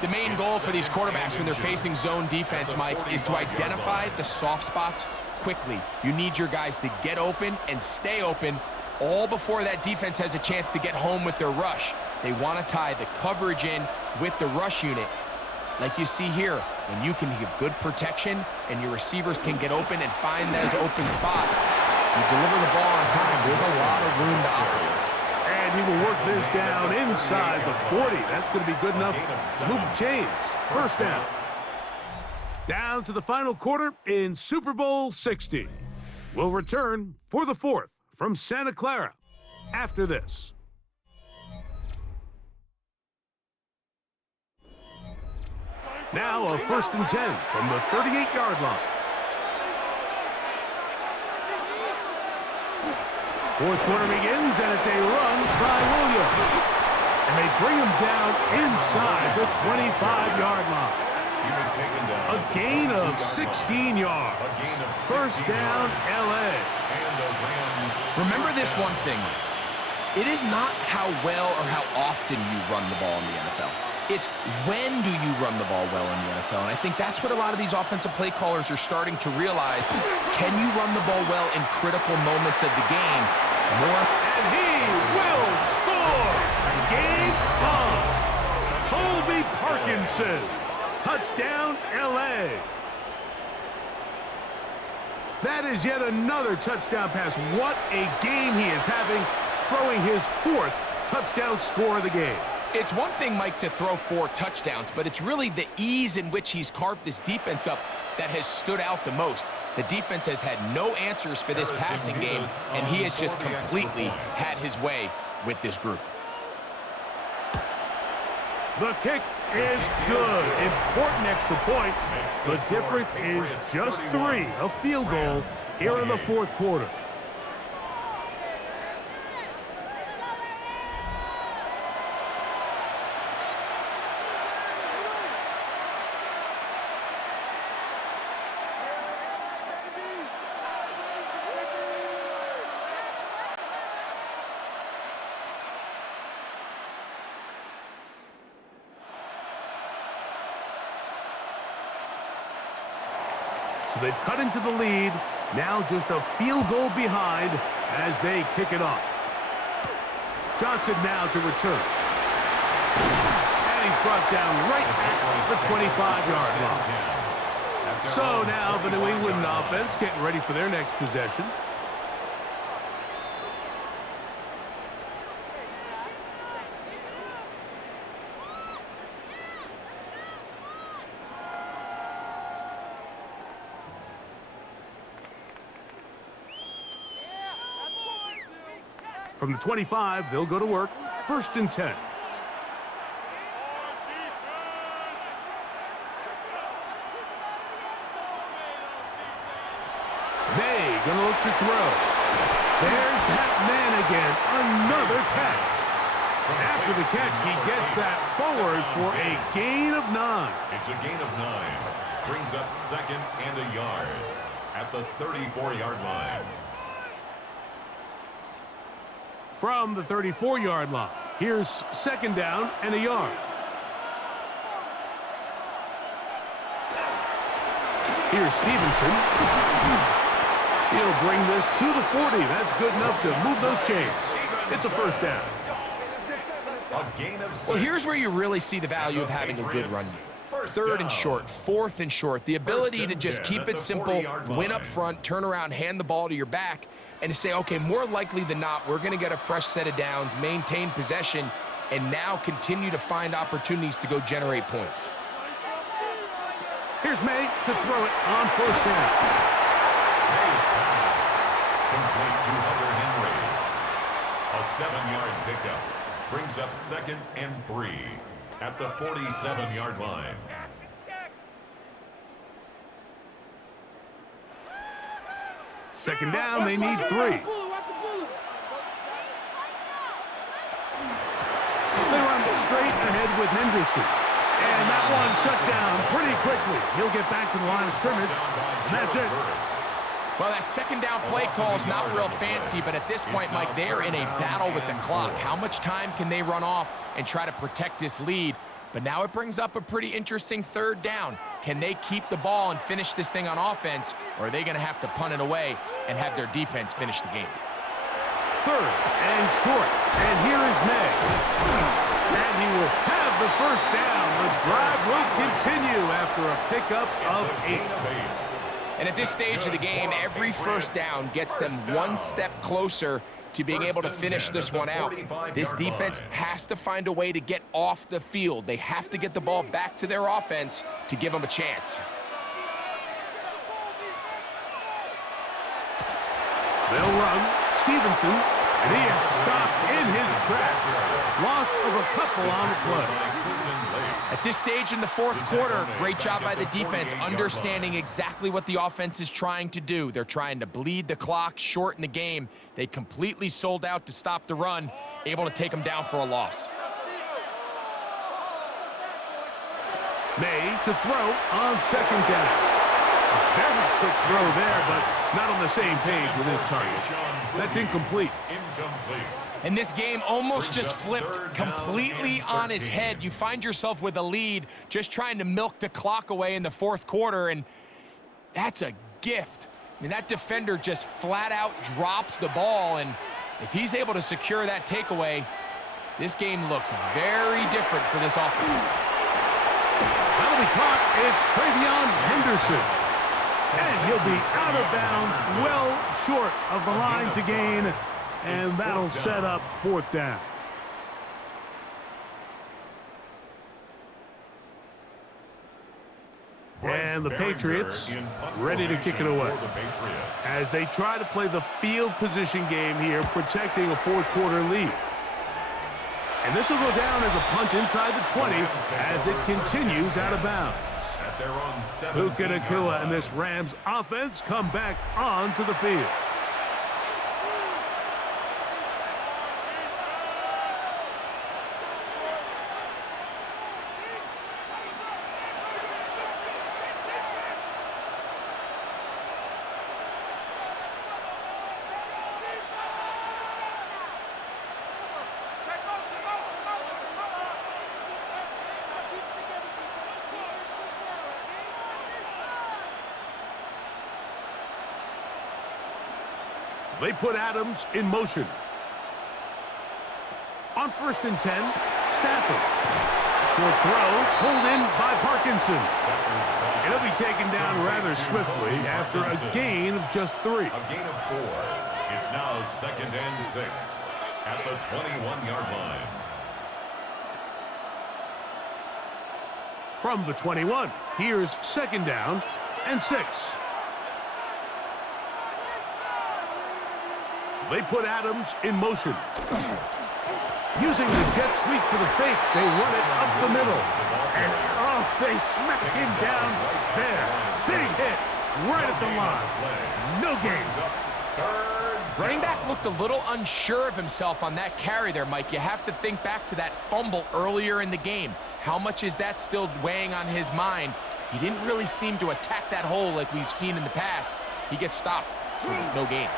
The main goal for these quarterbacks when they're facing zone defense, Mike, is to identify the soft spots quickly. You need your guys to get open and stay open all before that defense has a chance to get home with their rush. They want to tie the coverage in with the rush unit. Like you see here, when you can give good protection and your receivers can get open and find those open spots, you deliver the ball on time. There's a lot of room to operate. And he will work this down inside the 40. That's going to be good enough to move the chains. First down. Down to the final quarter in Super Bowl 60. We'll return for the 4th from Santa Clara after this. Now a 1st and 10 from the 38-yard line. 4th quarter begins, and it's a run by Williams. And they bring him down inside the 25-yard line. A gain of 16 yards. First down, L.A. Remember this one thing. It is not how well or how often you run the ball in the NFL. It's when do you run the ball well in the NFL. And I think that's what a lot of these offensive play callers are starting to realize. Can you run the ball well in critical moments of the game? And he will score! Game on! Colby Parkinson. Touchdown, L.A. That is yet another touchdown pass. What a game he is having, throwing his 4th touchdown score of the game. It's one thing, Mike, to throw 4 touchdowns, but it's really the ease in which he's carved this defense up that has stood out the most. The defense has had no answers for this passing game, and he has just completely had his way with this group. The kick is good. Important extra point. The difference is just 3, a field goal here in the 4th quarter. So they've cut into the lead. Now just a field goal behind as they kick it off. Johnson now to return. And he's brought down right at the 25-yard line. So now the New England offense getting ready for their next possession. From the 25, they'll go to work. 1st and 10. May gonna look to throw. There's that man again. Another pass. After the catch, he gets that forward for a gain of 9. It's a gain of 9. Brings up 2nd and a yard at the 34-yard line. From the 34-yard line, here's 2nd down and a yard. Here's Stevenson. He'll bring this to the 40. That's good enough to move those chains. It's a 1st down. A gain of 6. Well, here's where you really see the value of having a good run game. 3rd and short, 4th and short. The ability to just keep it simple, win up front, turn around, hand the ball to your back, and to say, okay, more likely than not, we're going to get a fresh set of downs, maintain possession, and now continue to find opportunities to go generate points. Here's May to throw it on 1st down. May's pass. Complete to Hunter Henry. A 7-yard pickup. Brings up 2nd and 3 at the 47-yard line. 2nd down, they need 3. They run straight ahead with Henderson. And that one shut down pretty quickly. He'll get back to the line of scrimmage, and that's it. Well, that 2nd down play call is not real fancy, but at this point, Mike, they're in a battle with the clock. How much time can they run off and try to protect this lead? But now it brings up a pretty interesting 3rd down. Can they keep the ball and finish this thing on offense, or are they going to have to punt it away and have their defense finish the game? 3rd and short, and here is May. And he will have the 1st down. The drive will continue after a pickup of 8. And at this stage of the game, every 1st down gets them one step closer to being able to finish this one out. This defense has to find a way to get off the field. They have to get the ball back to their offense to give them a chance. They'll run. Stevenson, and he is stopped in his tracks. Loss of a couple on the play. At this stage in the 4th quarter, great job by the defense, understanding exactly what the offense is trying to do. They're trying to bleed the clock, shorten the game. They completely sold out to stop the run, able to take them down for a loss. May to throw on 2nd down. A very quick throw there, but not on the same page with his target. That's incomplete. And this game almost just flipped completely on his head. You find yourself with a lead, just trying to milk the clock away in the 4th quarter, and that's a gift. I mean, that defender just flat out drops the ball, and if he's able to secure that takeaway, this game looks very different for this offense. That'll be caught. It's Travion Henderson. And he'll be out of bounds, well short of the line to gain, and that'll set up 4th down. And the Patriots ready to kick it away as they try to play the field position game here, protecting a 4th quarter lead. And this will go down as a punt inside the 20 as it continues out of bounds. Puka Nacua and this Rams offense come back onto the field. They put Adams in motion. On 1st and 10, Stafford. Short throw, pulled in by Parkinson. And he'll be taken down rather swiftly after a gain of just 3. A gain of 4. It's now 2nd and 6 at the 21-yard line. From the 21, here's 2nd down and 6. They put Adams in motion. Using the jet sweep for the fake, they run it up the middle. And, oh, they smacked him down there. Big hit right at the line. No gain. Running back looked a little unsure of himself on that carry there, Mike. You have to think back to that fumble earlier in the game. How much is that still weighing on his mind? He didn't really seem to attack that hole like we've seen in the past. He gets stopped. No gain.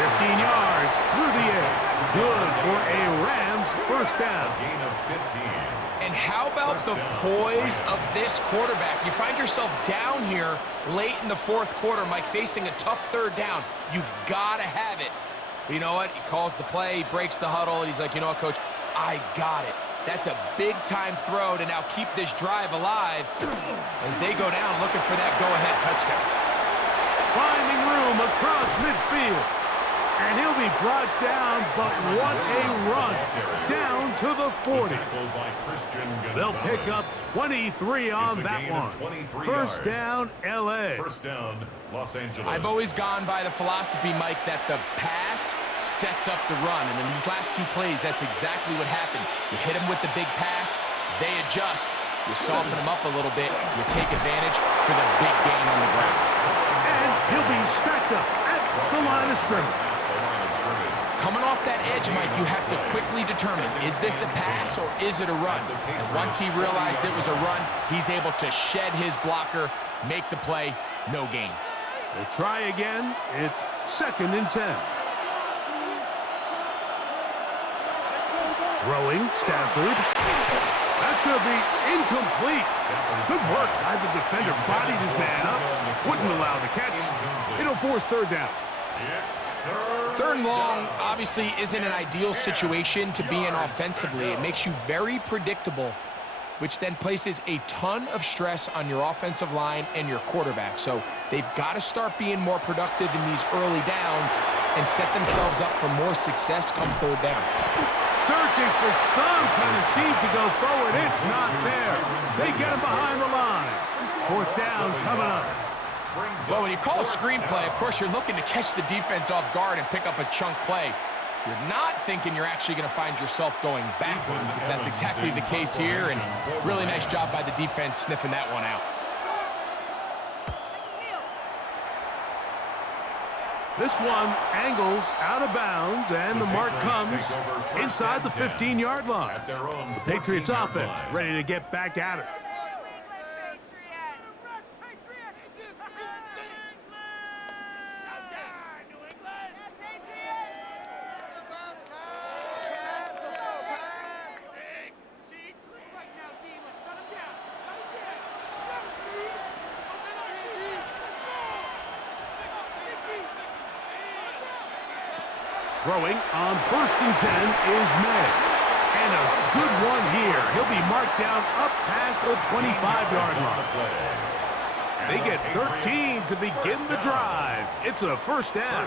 15 yards through the air. Good for a Rams first down. Gain of 15. And how about the poise of this quarterback? You find yourself down here late in the fourth quarter, Mike, facing a tough third down. You've got to have it. You know what? He calls the play, he breaks the huddle, and he's like, you know what, Coach? I got it. That's a big-time throw to now keep this drive alive as they go down looking for that go-ahead touchdown. Finding room across midfield. And he'll be brought down, but what a run. Down to the 40. They'll pick up 23 on that one. First down, L.A. First down, Los Angeles. I've always gone by the philosophy, Mike, that the pass sets up the run. And in these last two plays, that's exactly what happened. You hit them with the big pass, they adjust. You soften them up a little bit, you take advantage for the big gain on the ground. And he'll be stacked up at the line of scrimmage. Coming off that edge, Mike, you have to quickly determine, is this a pass or is it a run? And once he realized it was a run, he's able to shed his blocker, make the play, no gain. We'll try again. It's 2nd and 10. Throwing, Stafford. That's going to be incomplete. Good work by the defender. Bodied his man up. Wouldn't allow the catch. It'll force third down. Third and long obviously isn't an ideal situation to be in offensively. It makes you very predictable, which then places a ton of stress on your offensive line and your quarterback. So they've got to start being more productive in these early downs and set themselves up for more success come third down. Searching for some kind of seed to go forward. It's not there. They get him behind the line. Fourth down coming up. Well, when you call a screenplay, of course, you're looking to catch the defense off guard and pick up a chunk play. You're not thinking you're actually going to find yourself going backwards, but that's exactly the case here, and really nice job by the defense sniffing that one out. This one angles out of bounds, and the mark comes inside the 15-yard line. The Patriots offense ready to get back at it. Throwing on 1st and 10 is May. And a good one here. He'll be marked down up past the 25-yard line. They get 13 to begin the drive. It's a first down.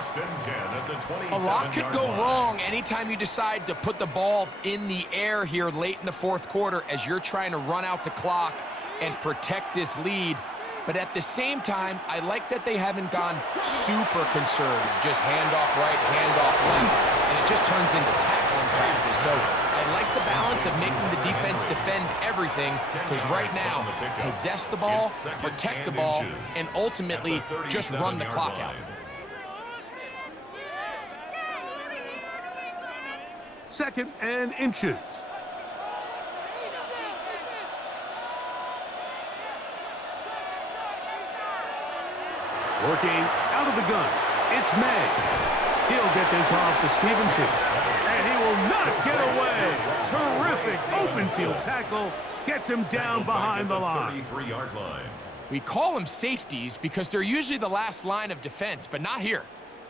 A lot could go wrong anytime you decide to put the ball in the air here late in the fourth quarter as you're trying to run out the clock and protect this lead. But at the same time, I like that they haven't gone super conservative. Just handoff right, handoff left, and it just turns into tackling practice. So I like the balance of making the defense defend everything, because right now, possess the ball, protect the ball, and ultimately just run the clock out. Second and inches. Working out of the gun. It's May. He'll get this off to Stevenson. And he will not get away. Terrific open field tackle. Gets him down behind the line. 33-yard line. We call them safeties because they're usually the last line of defense, but not here.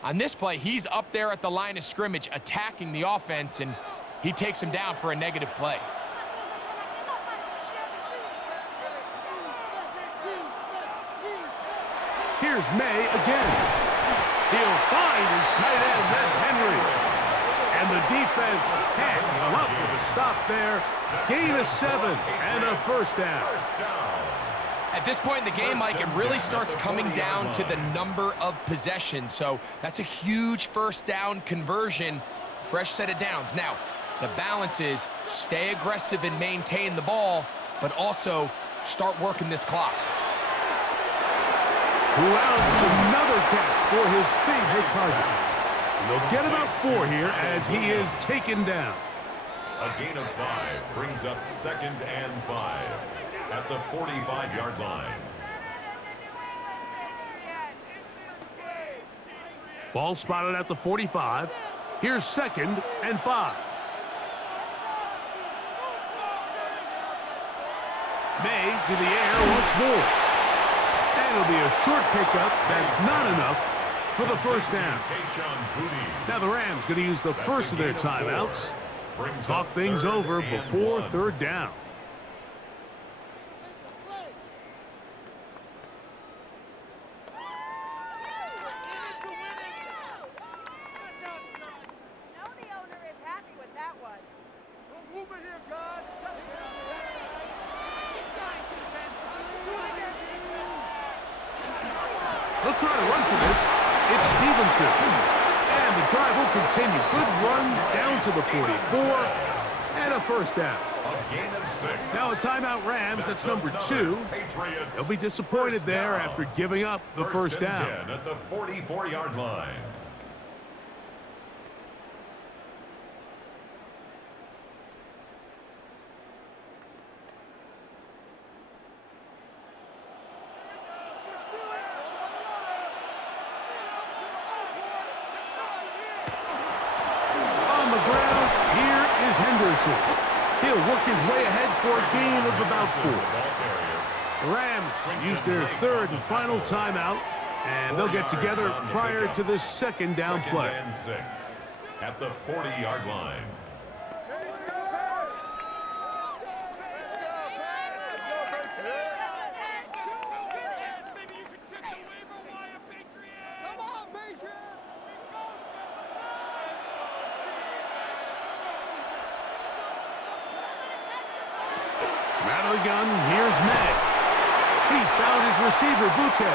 On this play, he's up there at the line of scrimmage attacking the offense, and he takes him down for a negative play. Here's May again. He'll find his tight end. That's Henry. And the defense can't come up with a stop there. Gain of 7 and a first down. At this point in the game, Mike, it really starts coming down to the number of possessions. So that's a huge first down conversion, fresh set of downs. Now, the balance is stay aggressive and maintain the ball, but also start working this clock. Rounds another catch for his favorite target. And they'll get about 4 here as he is taken down. A gain of 5 brings up 2nd and 5 at the 45-yard line. Ball spotted at the 45. Here's 2nd and 5. May to the air once more. And it'll be a short pickup. That's not enough for the first down. Now the Rams going to use the first of their timeouts. Talk things over before 3rd down. No, the owner is happy with that one. Over here, guys. They'll try to run for this. It's Stevenson. And the drive will continue. Good run down to the 44. And a first down. A gain of 6. Now a timeout Rams. That's number 2. They'll be disappointed there after giving up the first down. 10 at the 44-yard line. On the ground, here is Henderson. He'll work his way ahead for a gain of about 4. The Rams use their 3rd and final timeout, and they'll get together prior to this 2nd down play. 2nd and 6 at the 40-yard line. Come on, Patriots! Out of the gun, here's May. He's found his receiver, Butte.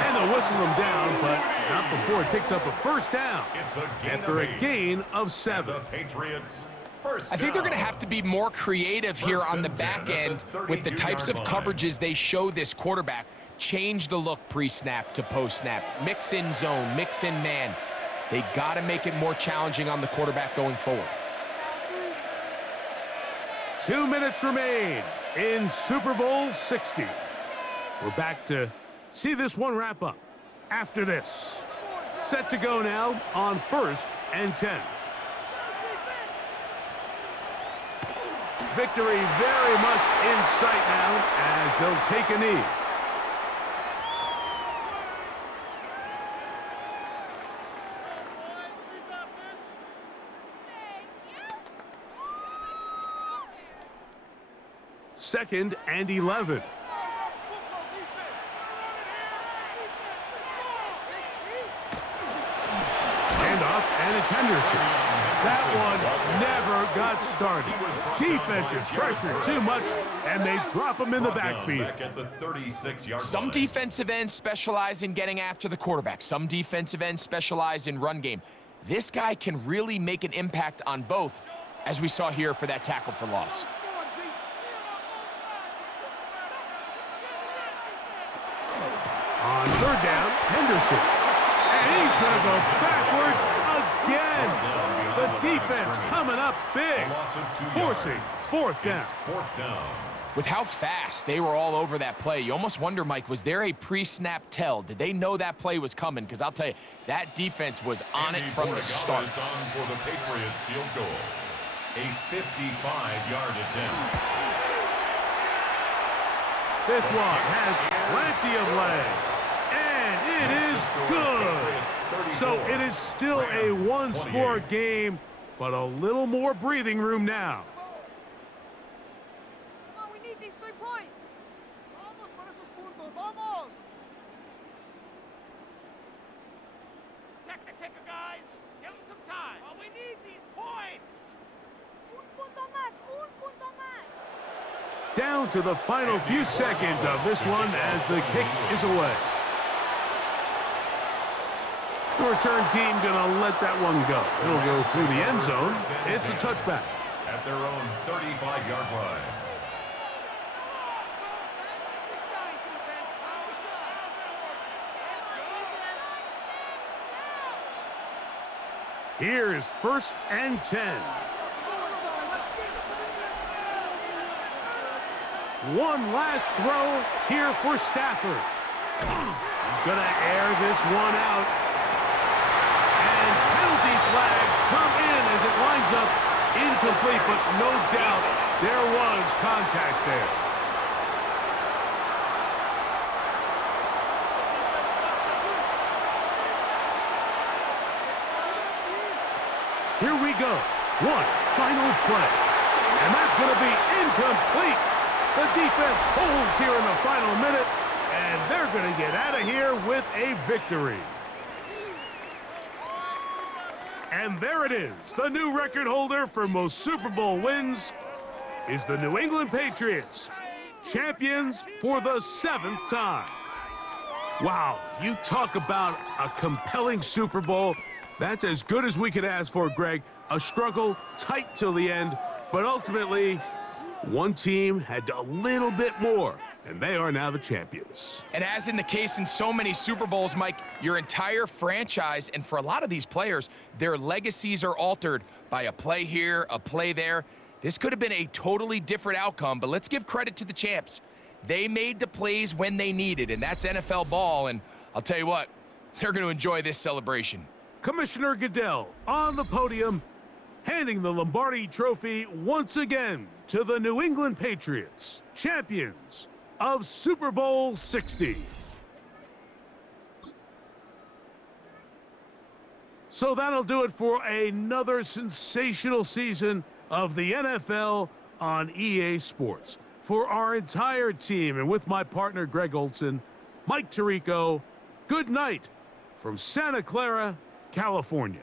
And they'll whistle him down, but not before it picks up a first down. It's a gain After of a 8. gain of 7. The Patriots first I think they're down. going to have to be more creative here First on the and back 10 at end the with the types of 32-yard line. coverages they show this quarterback. Change the look pre-snap to post-snap. Mix in zone, mix in man. They got to make it more challenging on the quarterback going forward. 2 minutes remain in Super Bowl 60. We're back to see this one wrap up after this. Set to go now on 1st and 10. Victory very much in sight now as they'll take a knee. Second and 11. Handoff, and it's Henderson. That one never got started. Defensive pressure too much, and they drop him in the backfield. Back at the 36-yard Some line. defensive ends specialize in getting after the quarterback. Some defensive ends specialize in run game. This guy can really make an impact on both, as we saw here for that tackle for loss. On 3rd down, Henderson. And he's going to go backwards again. The defense coming up big, A loss of 2 forcing yards. 4th down. It's 4th down. With how fast they were all over that play, you almost wonder, Mike, was there a pre-snap tell? Did they know that play was coming? Because I'll tell you, that defense was on it from the start. Is on for the Patriots field goal. A 55-yard attempt. This one has plenty of leg. And it is good. So it is still a one-score game, but a little more breathing room now. Come on, we need these 3 points. Vamos por esos puntos, vamos! Protect the kicker, guys. Give him some time. Oh, we need these points. Un punto más, un punto más. Down to the final few seconds of this one as the kick is away. The return team gonna let that one go. It'll go through the end zone. It's a touchback. At their own 35-yard line. Here's 1st and 10. One last throw here for Stafford. He's going to air this one out. And penalty flags come in as it lines up incomplete, but no doubt there was contact there. Here we go. One final play. And that's going to be incomplete. The defense holds here in the final minute, and they're going to get out of here with a victory. And there it is. The new record holder for most Super Bowl wins is the New England Patriots, champions for the 7th time. Wow, you talk about a compelling Super Bowl. That's as good as we could ask for, Greg. A struggle, tight till the end, but ultimately, one team had a little bit more, and they are now the champions. And as in the case in so many Super Bowls, Mike, your entire franchise, and for a lot of these players, their legacies are altered by a play here, a play there. This could have been a totally different outcome, but let's give credit to the champs. They made the plays when they needed, and that's NFL ball, and I'll tell you what, they're going to enjoy this celebration. Commissioner Goodell on the podium, handing the Lombardi Trophy once again to the New England Patriots, champions of Super Bowl 60. So that'll do it for another sensational season of the NFL on EA Sports. For our entire team and with my partner Greg Olson, Mike Tirico, good night from Santa Clara, California.